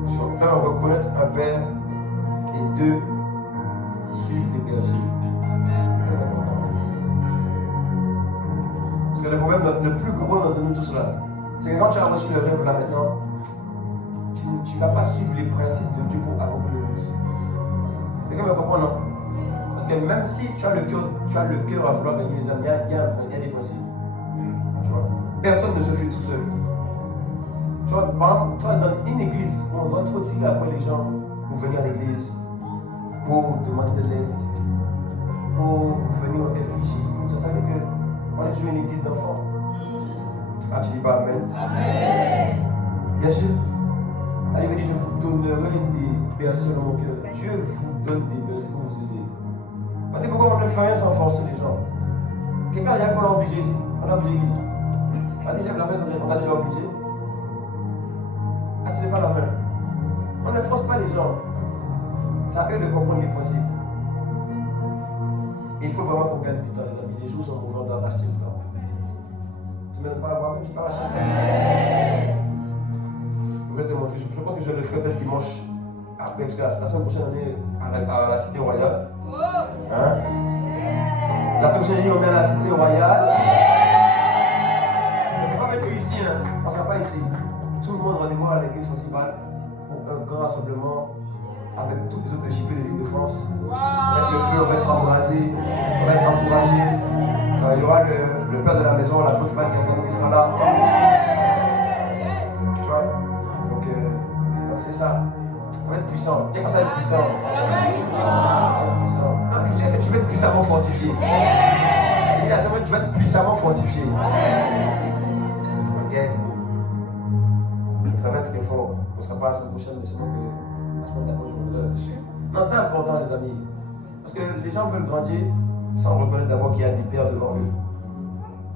Sur un, reconnaître un père et deux, suivre des bergers. Très important. Parce que le problème, le plus gros de nous tous là, c'est que quand tu as reçu le rêve là maintenant, tu ne vas pas suivre les principes de Dieu pour accomplir le but. Quelqu'un me comprend, non? Parce que même si tu as le cœur à vouloir gagner les âmes, il y a des principes. Tu vois? Personne ne se fait tout seul. Tu vois, par exemple, tu vois, dans une église, on doit trop tirer après les gens pour venir à l'église, pour demander de l'aide, pour venir au réfugié. Ça veut dire qu'on est toujours une église d'enfants. Ah, tu dis pas Amen? Amen. Bien sûr. Allez, venez, je vous donnerai des bergers selon mon cœur. Dieu vous donne des bergers pour vous aider. Parce que pourquoi on ne fait rien sans forcer les gens? Quelqu'un, il y a qu'on l'a obligé ici. On l'a obligé qui? Vas-y, j'aime la main, on t'a déjà obligé. Ah, tu n'es pas la main. On ne force pas les gens. C'est à eux de comprendre les principes. Et il faut vraiment qu'on gagne du temps, les amis. Les jours sont mauvais, on doit racheter le temps. Tu ne m'aimes pas à voir, mais tu peux racheter le temps. Je vais te montrer. Je pense que je le ferai peut-être dimanche après, parce que la semaine prochaine, on est à la Cité Royale. Hein? La semaine prochaine, on est à la Cité Royale. On ne peut pas mettre ici, hein. On ne sera pas ici. Tout le monde rendez-vous à l'église principale pour un grand rassemblement avec tous les autres équipes de l'île de France. Avec le feu, on va être embrasé, on va être encouragé. Il y aura le père de la maison, la coach Mike qui sera là. Tu vois? Donc c'est ça. Ça va être puissant. Tiens, quand ça va être puissant. Non, est-ce que tu veux être puissamment fortifié? Tu vas être puissamment fortifié. Ok? Ça va être très fort. On ne sera pas la semaine prochaine, mais c'est bon que la semaine d'après, je reviendrai là-dessus. Non, c'est important, les amis. Parce que les gens veulent grandir sans reconnaître d'abord qu'il y a des pères devant eux.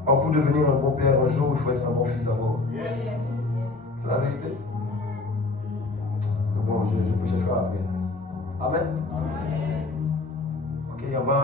Or, pour devenir un bon père un jour, il faut être un bon fils d'abord. C'est la vérité. Donc bon, je prêche ça après. Amen. Ok, on va.